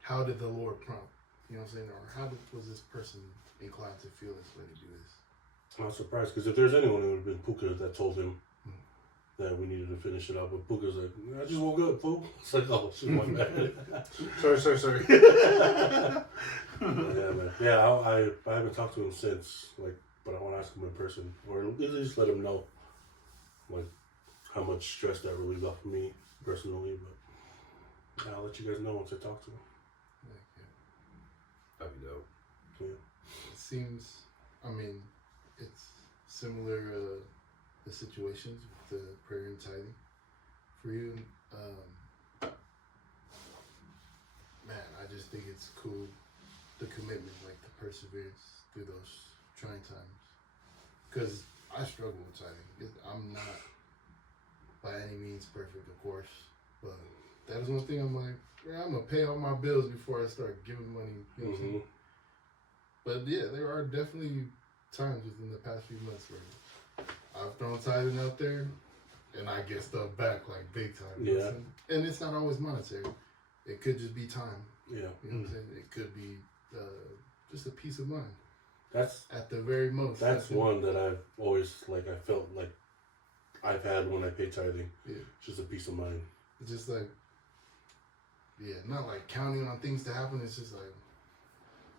How did the Lord prompt? You know what I'm saying? Or how was this person inclined to feel this way to do this? I was surprised, because if there's anyone, it would have been Puka that told him that we needed to finish it up. But Puka's like, I just woke up, fool. It's like, oh, shit, my bad. Sorry. Yeah, man. Yeah, I haven't talked to him since, like, but I want to ask him in person, or at least let him know, like, how much stress that relieved off of me personally. But I'll let you guys know once I talk to him. That'd be dope. Yeah. It seems, I mean, it's similar the situations with the prayer and tithing for you. Man, I just think it's cool, the commitment, like the perseverance through those trying times. Because I struggle with tithing. I'm not by any means perfect, of course, but that is one thing I'm like, I'm going to pay all my bills before I start giving money, you know what I'm saying? But yeah, there are definitely times within the past few months where I've thrown tithing out there and I get stuff back like big time. You know what I'm saying? And it's not always monetary. It could just be time. Yeah. You know what I'm saying? It could be just a peace of mind. That's at the very most. That's one that I've always I felt like I've had when I pay tithing. Yeah. Just a peace of mind. It's just like, yeah, not like counting on things to happen. It's just like,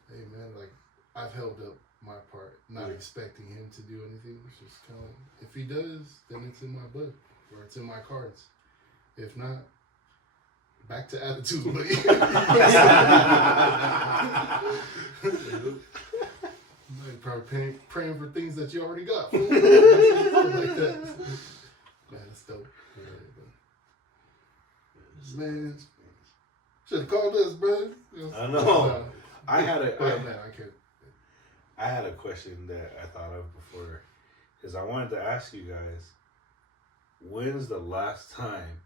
hey man, like I've held up my part, not expecting him to do anything. It's just kind of like, if he does, then it's in my book or it's in my cards. If not, back to attitude. Like probably praying for things that you already got. Like that. Man, that's dope. Man, should have called us, bro. I know. I had a question that I thought of before, because I wanted to ask you guys, when's the last time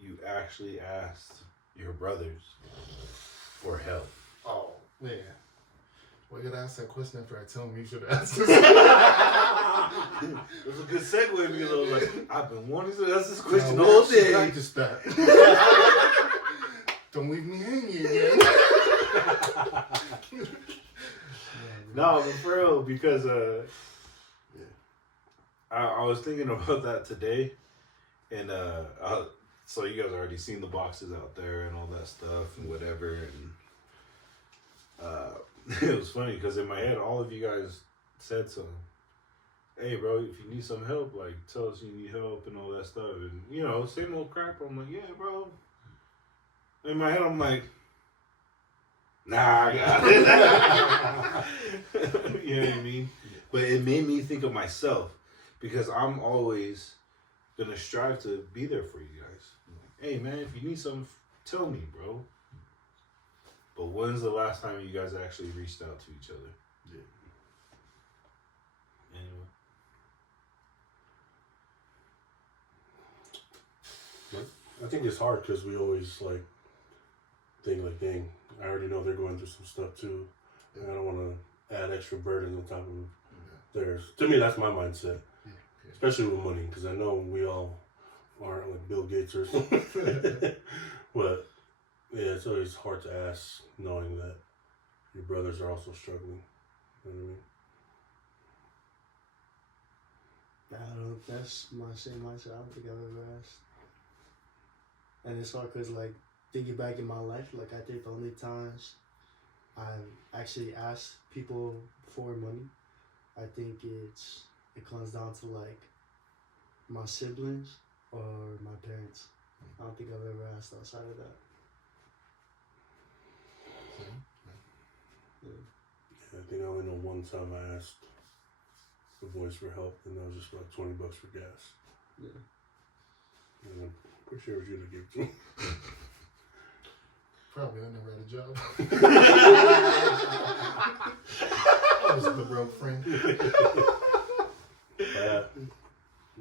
you actually asked your brothers for help? Oh man, well, you gotta ask that question after I tell him you should ask. It was a good segue because I was like, I've been wanting to ask this question the whole day. Practice that. Don't leave me hanging again. No, but for real, because I was thinking about that today, and so you guys already seen the boxes out there and all that stuff and whatever, and it was funny because in my head, all of you guys said something. Hey, bro, if you need some help, like, tell us you need help and all that stuff. And, you know, same old crap. I'm like, yeah, bro. In my head, I'm like, nah, I got it. You know what I mean? But it made me think of myself because I'm always going to strive to be there for you guys. Hey, man, if you need something, tell me, bro. But when's the last time you guys actually reached out to each other? Yeah. Anyway. I think it's hard because we always like think like, dang, I already know they're going through some stuff too. And I don't want to add extra burdens on top of theirs. To me, that's my mindset, especially with money, because I know we all aren't like Bill Gates or something. But yeah, it's always hard to ask, knowing that your brothers are also struggling. You know what I mean? I don't know if that's my same mindset. I don't think I've ever asked. And it's hard because, like, thinking back in my life, like, I think the only times I've actually asked people for money, I think it comes down to, like, my siblings or my parents. I don't think I've ever asked outside of that. Yeah, I think I only know one time I asked the boys for help, and that was just like $20 for gas. Yeah. And I'm pretty sure it was you that gave it to me. Probably, I never had a job. I was the broke friend.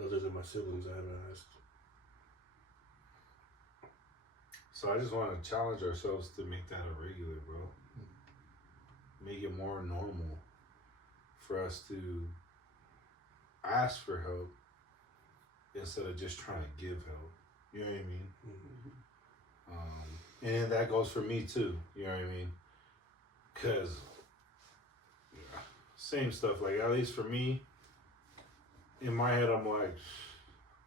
Other than my siblings, I haven't asked. So I just want to challenge ourselves to make that a regular, bro. Make it more normal for us to ask for help instead of just trying to give help. You know what I mean? Mm-hmm. And that goes for me too. You know what I mean? Because same stuff. Like, at least for me, in my head, I'm like,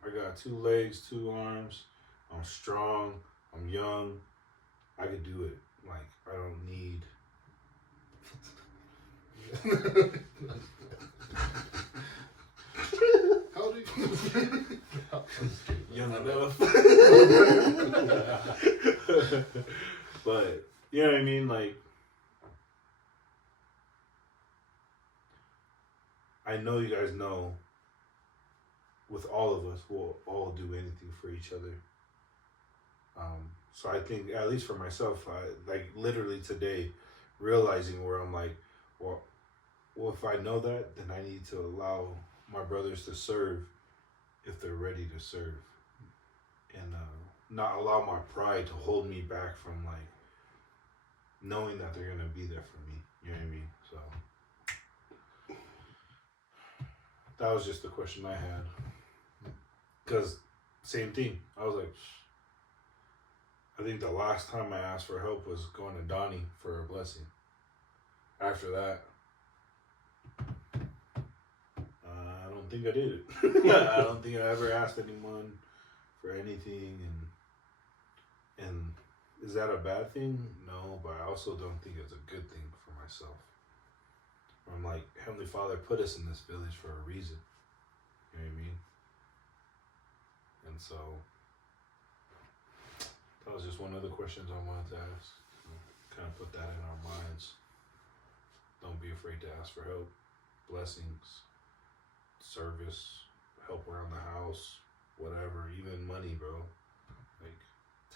I got 2 legs, 2 arms. I'm strong. I'm young. I could do it. Like, I don't need. How old are you? Young enough. But, you know what I mean? Like, I know you guys know, with all of us, we'll all do anything for each other. So I think, at least for myself, like literally today, realizing where I'm like, well, if I know that, then I need to allow my brothers to serve if they're ready to serve, and not allow my pride to hold me back from like knowing that they're gonna be there for me. You know what I mean? So that was just the question I had. Cause same thing. I was like, I think the last time I asked for help was going to Donnie for a blessing. After that, I don't think I did it. I don't think I ever asked anyone for anything, and is that a bad thing? No, but I also don't think it's a good thing for myself. I'm like, Heavenly Father put us in this village for a reason. You know what I mean? And so That was just one of the questions I wanted to ask. Kind of put that in our minds. Don't be afraid to ask for help, blessings, service, help around the house, whatever, even money, bro. Like,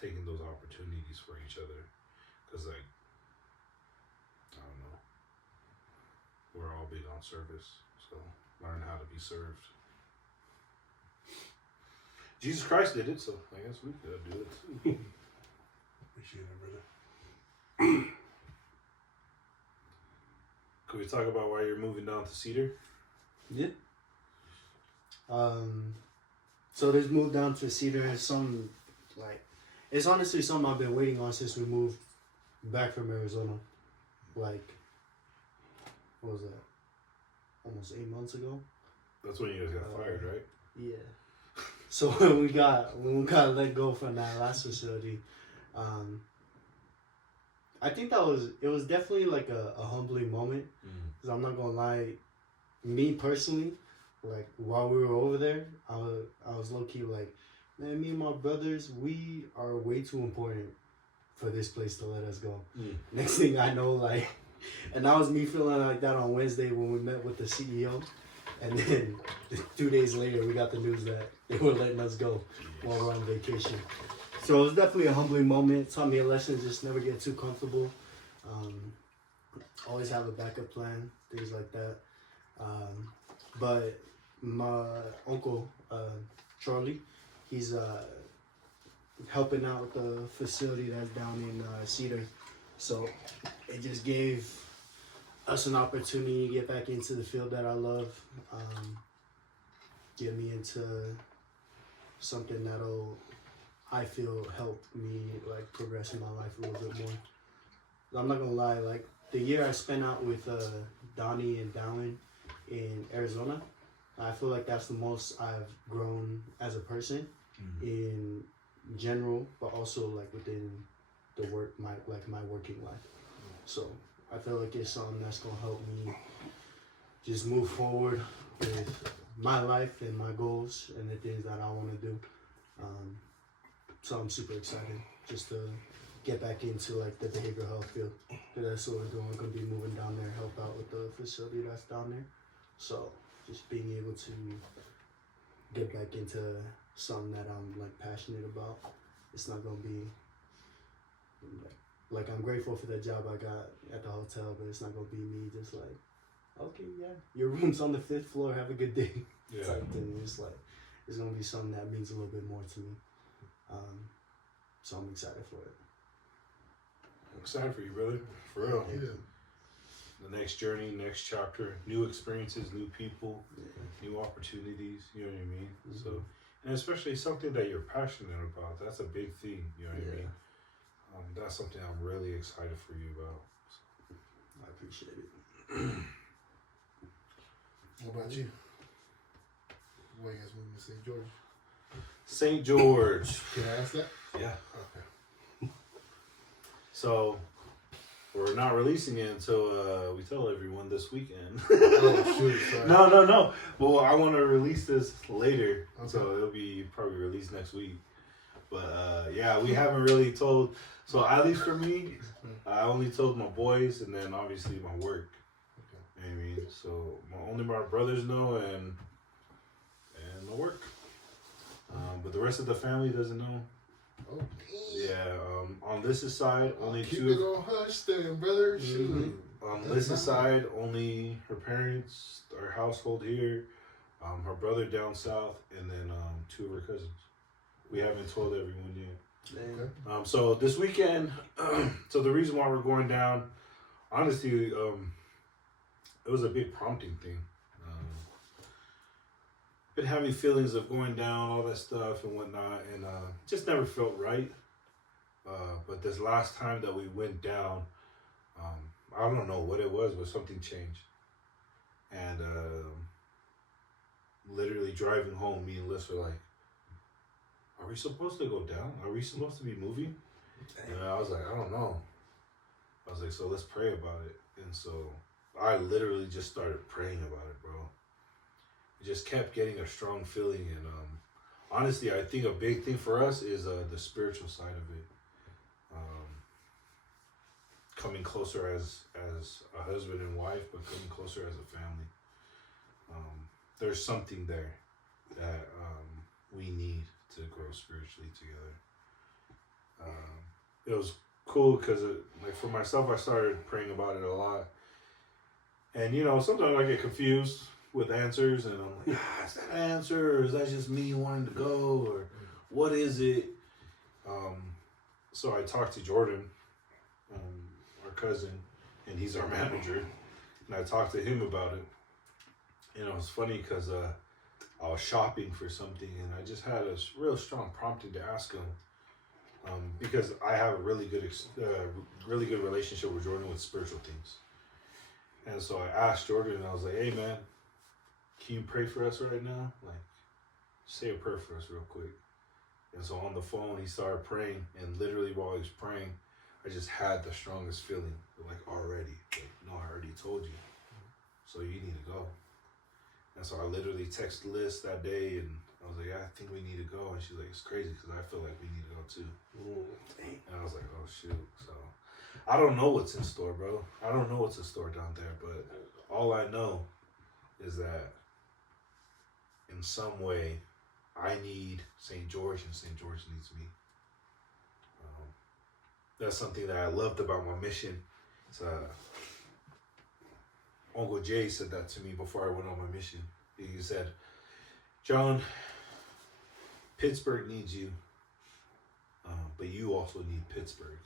taking those opportunities for each other. Because, like, I don't know. We're all big on service. So, learn how to be served. Jesus Christ did it, so I guess we could do it too. Appreciate it, brother. Could we talk about why you're moving down to Cedar? Yeah. So this move down to Cedar is some, like, it's honestly something I've been waiting on since we moved back from Arizona. Like, what was that? Almost 8 months ago. That's when you guys got fired, right? Yeah. So when we got let go from that last facility, I think it was definitely like a humbling moment. Because I'm not gonna lie, me personally, like while we were over there, I was low key like, man, me and my brothers, we are way too important for this place to let us go. Next thing I know, like, and that was me feeling like that on Wednesday when we met with the CEO. And then 2 days later, we got the news that they were letting us go while we're on vacation. So it was definitely a humbling moment. It taught me a lesson: just never get too comfortable. Always have a backup plan, things like that. But my uncle, Charlie, he's helping out with the facility that's down in Cedar. So it just gave us an opportunity to get back into the field that I love, get me into something that'll, I feel, help me like progress in my life a little bit more. I'm not gonna lie, like the year I spent out with Donnie and Dallin in Arizona, I feel like that's the most I've grown as a person in general, but also like within the work, my working life. So I feel like it's something that's gonna help me just move forward with my life and my goals and the things that I want to do. So I'm super excited just to get back into like the behavioral health field. That's what we're doing. We're gonna be moving down there, help out with the facility that's down there. So just being able to get back into something that I'm like passionate about. It's not gonna be like I'm grateful for the job I got at the hotel, but it's not gonna be me just like, okay, yeah, your room's on the 5th floor, have a good day. Yeah. Type thing. It's like it's gonna be something that means a little bit more to me. So I'm excited for it. I'm excited for you, brother. For real. Yeah. The next journey, next chapter, new experiences, new people, new opportunities. You know what I mean? So, and especially something that you're passionate about. That's a big thing. You know what I mean? That's something I'm really excited for you about. I appreciate it. What about you? Where you guys moving to St. George? St. George. Can I ask that? Yeah. Okay. So, we're not releasing it until we tell everyone this weekend. Oh, shoot, sorry. No. Well, I want to release this later, Okay. so it'll be probably released next week. But yeah, we haven't really told. So at least for me, I only told my boys, and then obviously my work. Okay. You know what I mean, so only my brothers know, and my work. But the rest of the family doesn't know. Oh, Yeah. On Liz's side, only keep two. it on hush then, brother. Shoot. On That's Liz's not- side, only her parents, our household here, her brother down south, and then 2 of her cousins. We haven't told everyone yet. Okay. So this weekend, so the reason why we're going down, honestly, it was a big prompting thing. Been having feelings of going down, all that stuff and whatnot, and just never felt right. But this last time that we went down, I don't know what it was, but something changed. And literally driving home, me and Liz were like, are we supposed to go down? Are we supposed to be moving? And I was like, I don't know. I was like, so let's pray about it. And so I literally just started praying about it, bro. It just kept getting a strong feeling. And honestly, I think a big thing for us is the spiritual side of it. coming closer as a husband and wife, but coming closer as a family. There's something there that we need to grow spiritually together. It was cool because, like, for myself, I started praying about it a lot. And, you know, sometimes I get confused with answers, and I'm like, is that an answer, or is that just me wanting to go, or what is it? So I talked to Jordan, our cousin, and he's our manager, and I talked to him about it. And it was funny because I was shopping for something, and I just had a real strong prompting to ask him, because I have a really good relationship with Jordan with spiritual things. And so I asked Jordan, and I was like, hey man, can you pray for us right now? Like, say a prayer for us real quick. And so on the phone, he started praying, and literally while he was praying, I just had the strongest feeling, like, already. Like, no, I already told you, so you need to go. And so I literally texted Liz that day, and I was like, yeah, I think we need to go. And she's like, it's crazy because I feel like we need to go too. And I was like, oh shoot. So I don't know what's in store, bro. I don't know what's in store down there, but all I know is that in some way I need St. George, and St. George needs me. That's something that I loved about my mission. Uncle Jay said that to me before I went on my mission. He said, John, Pittsburgh needs you, but you also need Pittsburgh.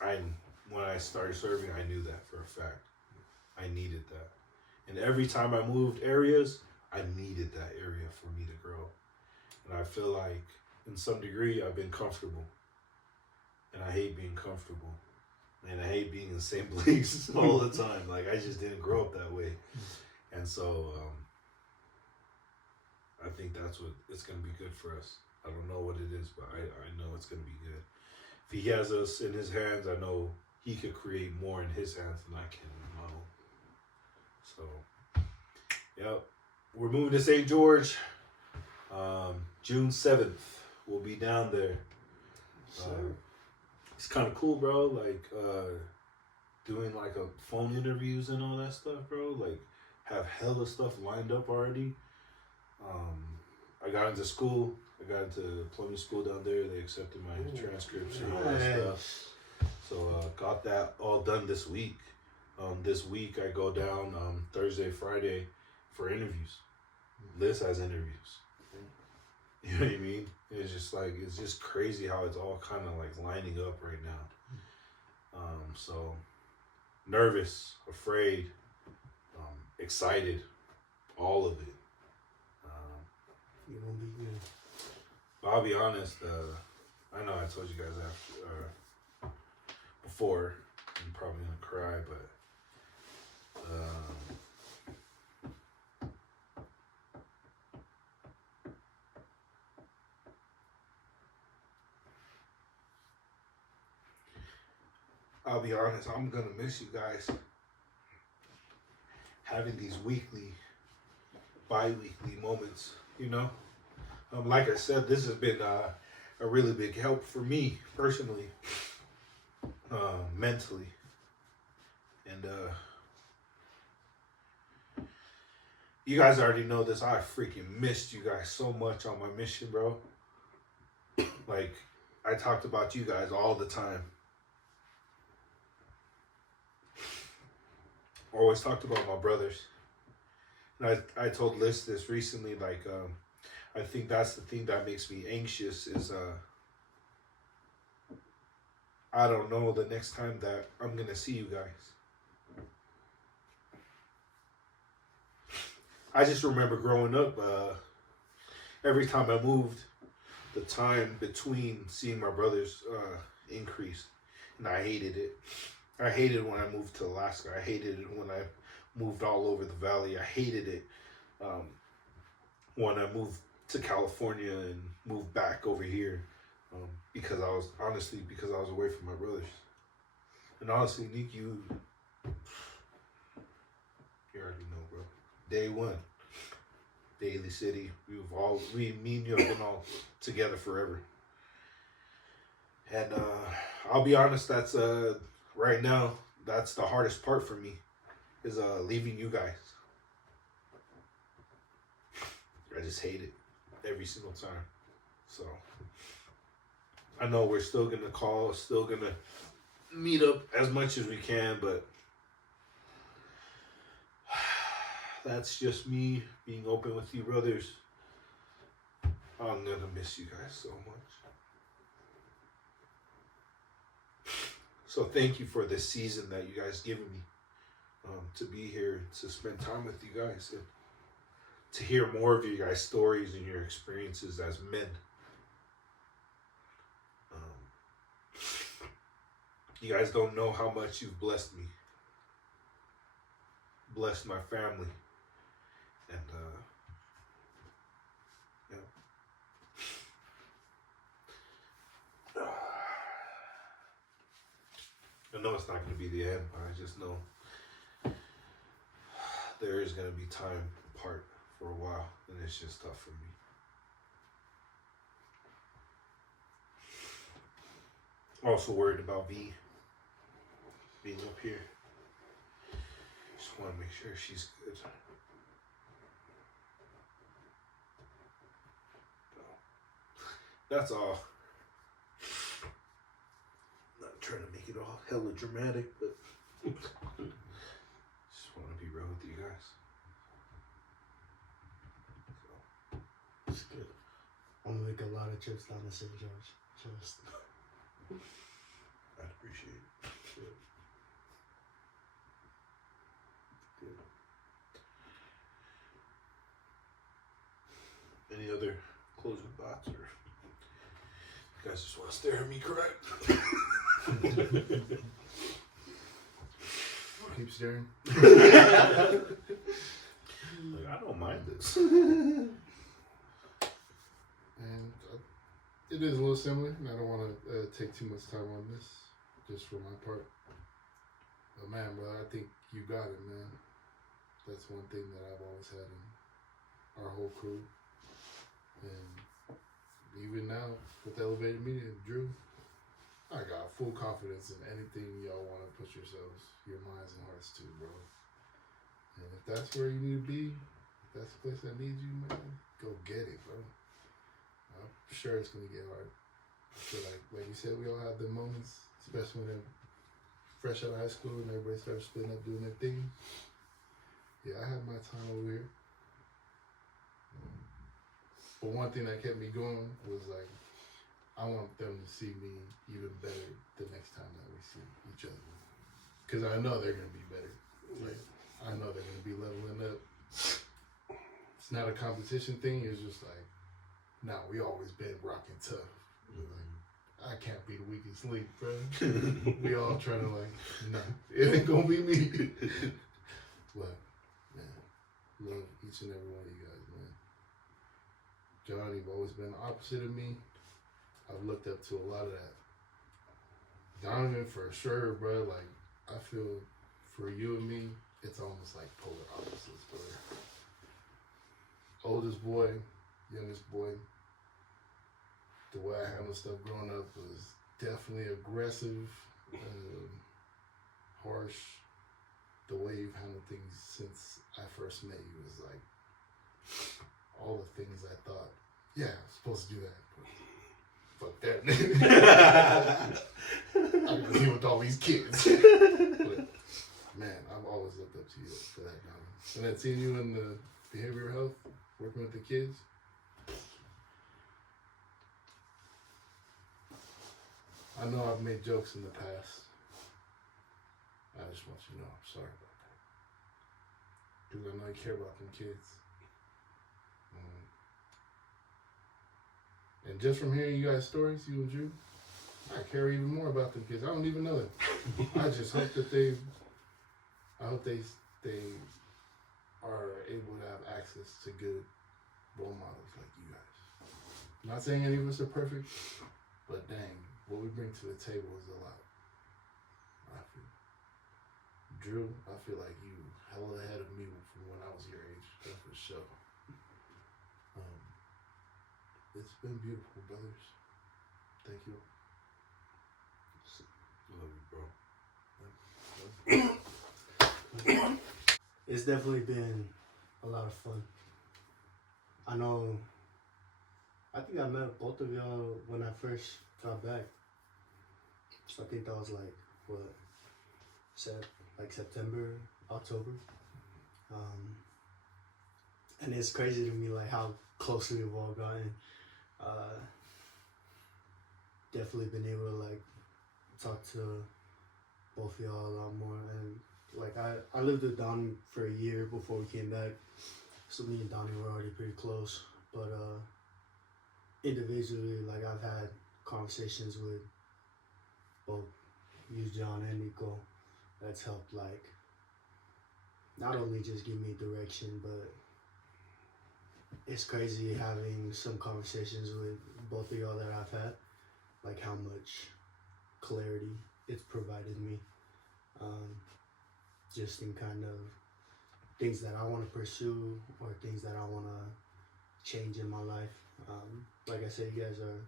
And when I started serving, I knew that for a fact. I needed that. And every time I moved areas, I needed that area for me to grow. And I feel like, in some degree, I've been comfortable. And I hate being comfortable. And I hate being in the same place all the time. Like, I just didn't grow up that way. And so, I think that's what it's going to be good for us. I don't know what it is, but I know it's going to be good. If he has us in his hands, I know he could create more in his hands than I can model. So, yep. We're moving to St. George. June 7th. We'll be down there. It's kind of cool, bro. Like, doing like a phone interviews and all that stuff, bro. Like, have hella stuff lined up already. I got into school. I got into plumbing school down there. They accepted my transcripts and all that stuff. So got that all done this week. This week I go down Thursday, Friday for interviews. Liz has interviews. You know what I mean? It's just like, it's just crazy how it's all kind of like lining up right now. So nervous, afraid, excited, all of it. You're gonna be good. But I'll be honest, I know I told you guys before, I'm probably gonna cry, but I'll be honest, I'm gonna miss you guys. Having these weekly, bi-weekly moments, you know? Like I said, this has been a really big help for me personally, mentally. And you guys already know this. I freaking missed you guys so much on my mission, bro. Like, I talked about you guys all the time. Always talked about my brothers. And I told Liz this recently, like, I think that's the thing that makes me anxious is, I don't know the next time that I'm going to see you guys. I just remember growing up, every time I moved, the time between seeing my brothers increased. And I hated it. I hated when I moved to Alaska. I hated it when I moved all over the valley. I hated it when I moved to California and moved back over here because I was away from my brothers. And honestly, Nick, you already know, bro. Day one, Daly City. Me and you have been all together forever. And I'll be honest, that's right now, that's the hardest part for me, is leaving you guys. I just hate it every single time. So I know we're still gonna call, still gonna meet up as much as we can, but that's just me being open with you, brothers. I'm gonna miss you guys so much. So thank you for this season that you guys given me, to be here, to spend time with you guys, and to hear more of your guys' stories and your experiences as men. You guys don't know how much you've blessed me, blessed my family, and I know it's not going to be the end, but I just know there is going to be time apart for a while, and it's just tough for me. Also worried about V being up here. Just want to make sure she's good. That's all. Not trying to make it all hella dramatic, but just want to be real with you guys. So, It's good. I'm gonna make a lot of trips down to St. George. Just I'd appreciate it. Good. Good. Any other closing thoughts, or you guys just want to stare at me cry? Keep staring. Like, I don't mind this. And it is a little similar, and I don't want to take too much time on this, just for my part. But man, bro, I think you got it, man. That's one thing that I've always had in our whole crew. And even now, with Elevated Media, Drew, I got full confidence in anything y'all want to push yourselves, your minds and hearts to, bro. And if that's where you need to be, if that's the place that needs you, man, go get it, bro. I'm sure it's gonna get hard. I feel like you said, we all have the moments, especially when they're fresh out of high school and everybody starts splitting up doing their thing. Yeah, I had my time over here. But one thing that kept me going was like, I want them to see me even better the next time that we see each other. Because I know they're gonna be better. Like, I know they're gonna be leveling up. It's not a competition thing, it's just like, nah, we always been rocking tough. Like, I can't be the weakest link, bro. We all trying to like, nah, it ain't gonna be me. But, man, love each and every one of you guys, man. John, you've always been the opposite of me. I've looked up to a lot of that. Donovan, for sure, bro, like, I feel for you and me, it's almost like polar opposites, bro. Oldest boy, youngest boy. The way I handled stuff growing up was definitely aggressive, harsh. The way you've handled things since I first met you is like all the things I thought, yeah, I'm supposed to do that. Fuck that, nigga. I gotta deal with all these kids. But, man, I've always looked up to you for that, Donna. And then seeing you in the behavioral health, working with the kids. I know I've made jokes in the past. I just want you to know I'm sorry about that. Because I know you care about them kids. And just from hearing you guys' stories, you and Drew, I care even more about them kids. I don't even know them. I just hope that they are able to have access to good role models like you guys. I'm not saying any of us are perfect, but dang, what we bring to the table is a lot. I feel. Drew, I feel like you hella ahead of me from when I was your age. That's for sure. It's been beautiful, brothers. Thank you. Love you, bro. It's definitely been a lot of fun. I know. I think I met both of y'all when I first got back. So I think that was like what, September, October. And it's crazy to me like how close we've all gotten. Definitely been able to like talk to both of y'all a lot more, and like I lived with Donnie for a year before we came back, so me and Donnie were already pretty close. But individually, like I've had conversations with both you, John, and Nico. That's helped like not only just give me direction, but it's crazy having some conversations with both of y'all that I've had, like how much clarity it's provided me, just in kind of things that I want to pursue or things that I want to change in my life. Like I said, you guys are,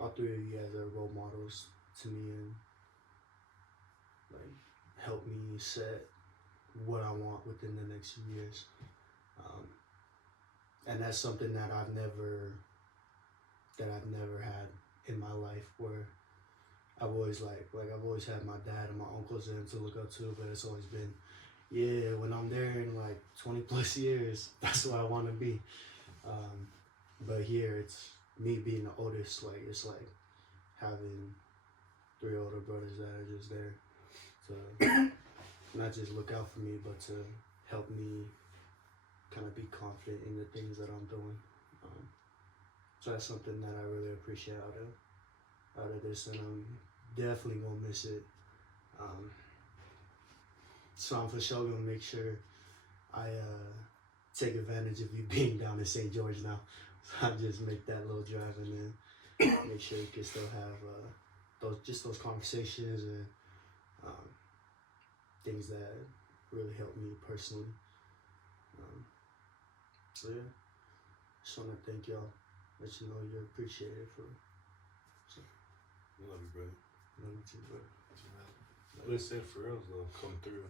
all three of you guys are role models to me and like help me set what I want within the next few years. And that's something that I've never had in my life, where I've always I've always had my dad and my uncles in to look up to, but it's always been, yeah, when I'm there in like 20 plus years, that's where I want to be. But here it's me being the oldest, like it's like having 3 older brothers that are just there to not just look out for me, but to help me kind of be confident in the things that I'm doing. So that's something that I really appreciate out of this, and I'm definitely gonna miss it. So I'm for sure gonna make sure I take advantage of you being down in St. George now. So I just make that little drive and then make sure you can still have those conversations and things that really help me personally. So yeah, just want to thank y'all. Let you know you're appreciated for. So. Love you, brother. Love you too, bro. Listen, for real, though, come through.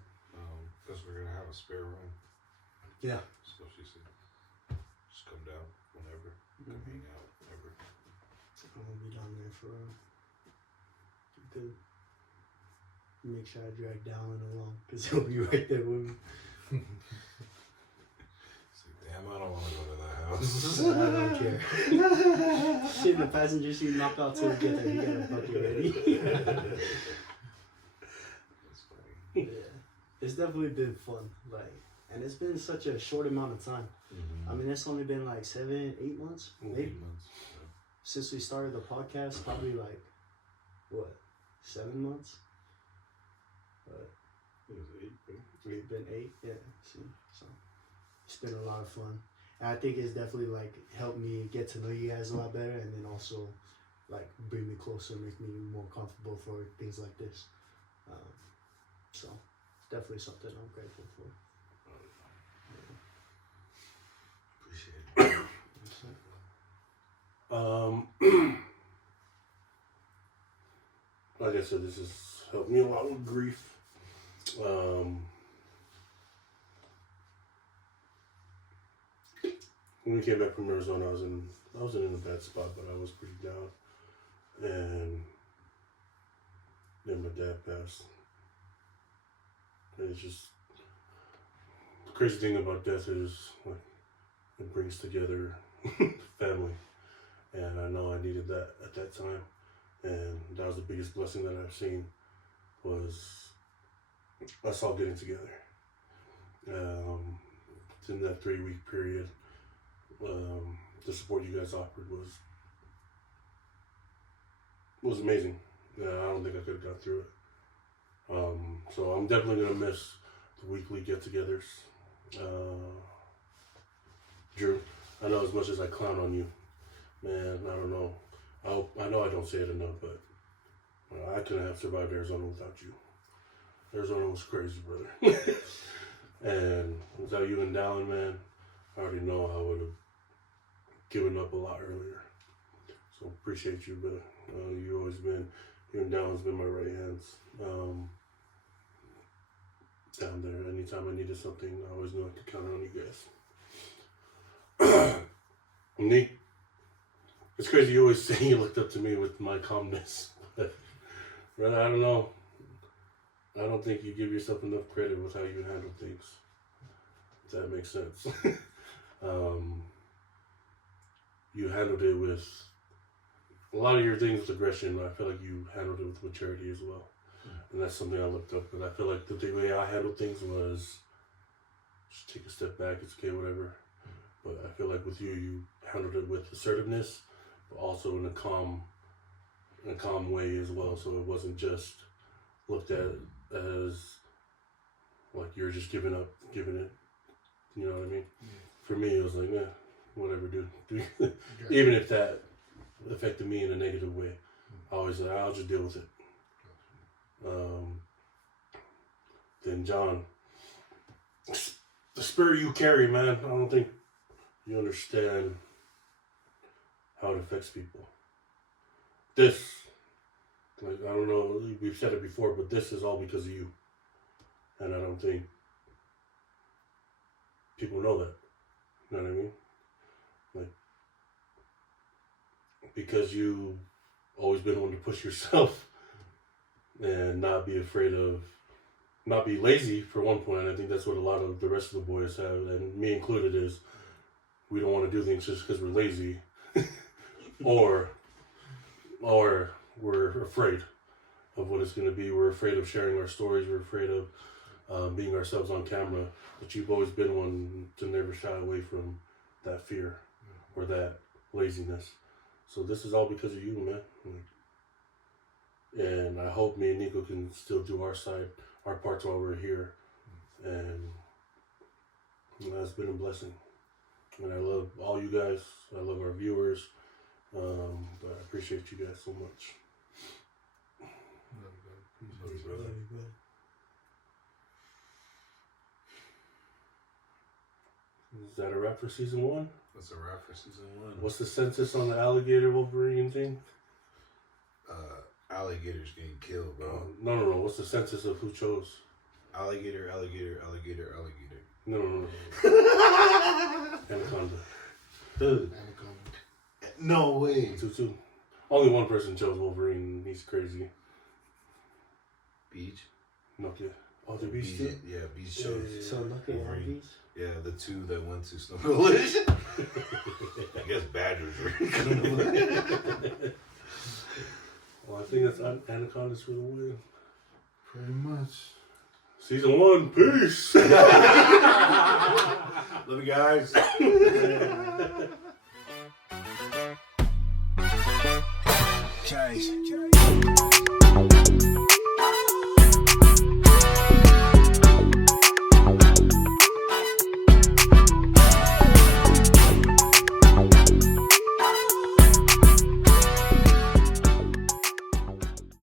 Because we're gonna have a spare room. Yeah. So she said, just come down whenever. Come hang out whenever. I'm gonna be down there for good. Make sure I drag Dallin along, because he'll be right there with me. Damn, I don't want to go to that house. I don't care. Shit, the passenger seat knocked out till we get there. He got a bucket ready. That's funny. Yeah, it's definitely been fun. Like, and it's been such a short amount of time. Mm-hmm. I mean, it's only been like 7, 8 months, maybe 8 months. since we started the podcast. Probably like what, 7 months? But It was 8, right? it's been 8, yeah. See, so it's been a lot of fun. And I think it's definitely like helped me get to know you guys a lot better, and then also like bring me closer, make me more comfortable for things like this. So it's definitely something I'm grateful for. Appreciate it. Like I said, this has helped me a lot with grief. When we came back from Arizona, I wasn't in a bad spot, but I was pretty down. And then my dad passed. And it's just, the crazy thing about death is like it brings together family. And I know I needed that at that time. And that was the biggest blessing that I've seen, was us all getting together. In that 3-week period, the support you guys offered was amazing. I don't think I could have got through it. So I'm definitely gonna miss the weekly get-togethers. Drew, I know as much as I clown on you, man, I don't know. I know I don't say it enough, but I couldn't have survived Arizona without you. Arizona was crazy, brother. And without you and Dallin, man, I already know I would have given up a lot earlier. So appreciate you, brother. You've always been Even Dallon's been my right hands. Down there, anytime I needed something, I always knew I could count on you guys. Nick, it's crazy you always say you looked up to me with my calmness. But I don't know. I don't think you give yourself enough credit with how you handle things. If that makes sense. You handled it with a lot of your things with aggression. I feel like you handled it with maturity as well. And that's something I looked up. And I feel like the way I handled things was just take a step back. It's okay, whatever. But I feel like with you, you handled it with assertiveness, but also in a calm way as well. So it wasn't just looked at as like you're just giving it. You know what I mean? Yeah. For me, it was like, whatever, dude. Even if that affected me in a negative way, I always like, I'll just deal with it. Then John, the spirit you carry, man, I don't think you understand how it affects people. This, like, I don't know, we've said it before, but this is all because of you. And I don't think people know that. You know what I mean? Like, because you always been one to push yourself and not be afraid of, not be lazy for one point. I think that's what a lot of the rest of the boys have, and me included, is we don't want to do things just because we're lazy or we're afraid of what it's going to be. We're afraid of sharing our stories. We're afraid of being ourselves on camera. But you've always been one to never shy away from that fear or that laziness. So this is all because of you, man. And I hope me and Nico can still do our side, our parts while we're here. And that's been a blessing. And I love all you guys. I love our viewers. But I appreciate you guys so much. Love you, brother. Is that a wrap for season 1? That's a wrap for season 1. What's the census on the alligator Wolverine thing? Alligators getting killed, bro. No. What's the census of who chose? Alligator, alligator, alligator, alligator. No. Anaconda. Dude. No way. 2-2. Only one person chose Wolverine. He's crazy. Beach. Nokia. Oh, the Beach too? Yeah, Beach chose. So lucky Wolverine. Beach. Yeah, the 2 that went to Snow Collision. I guess Badgers were. Well, I think that's Anaconda's for the win. Pretty much. Season 1, peace! Love you guys. Change.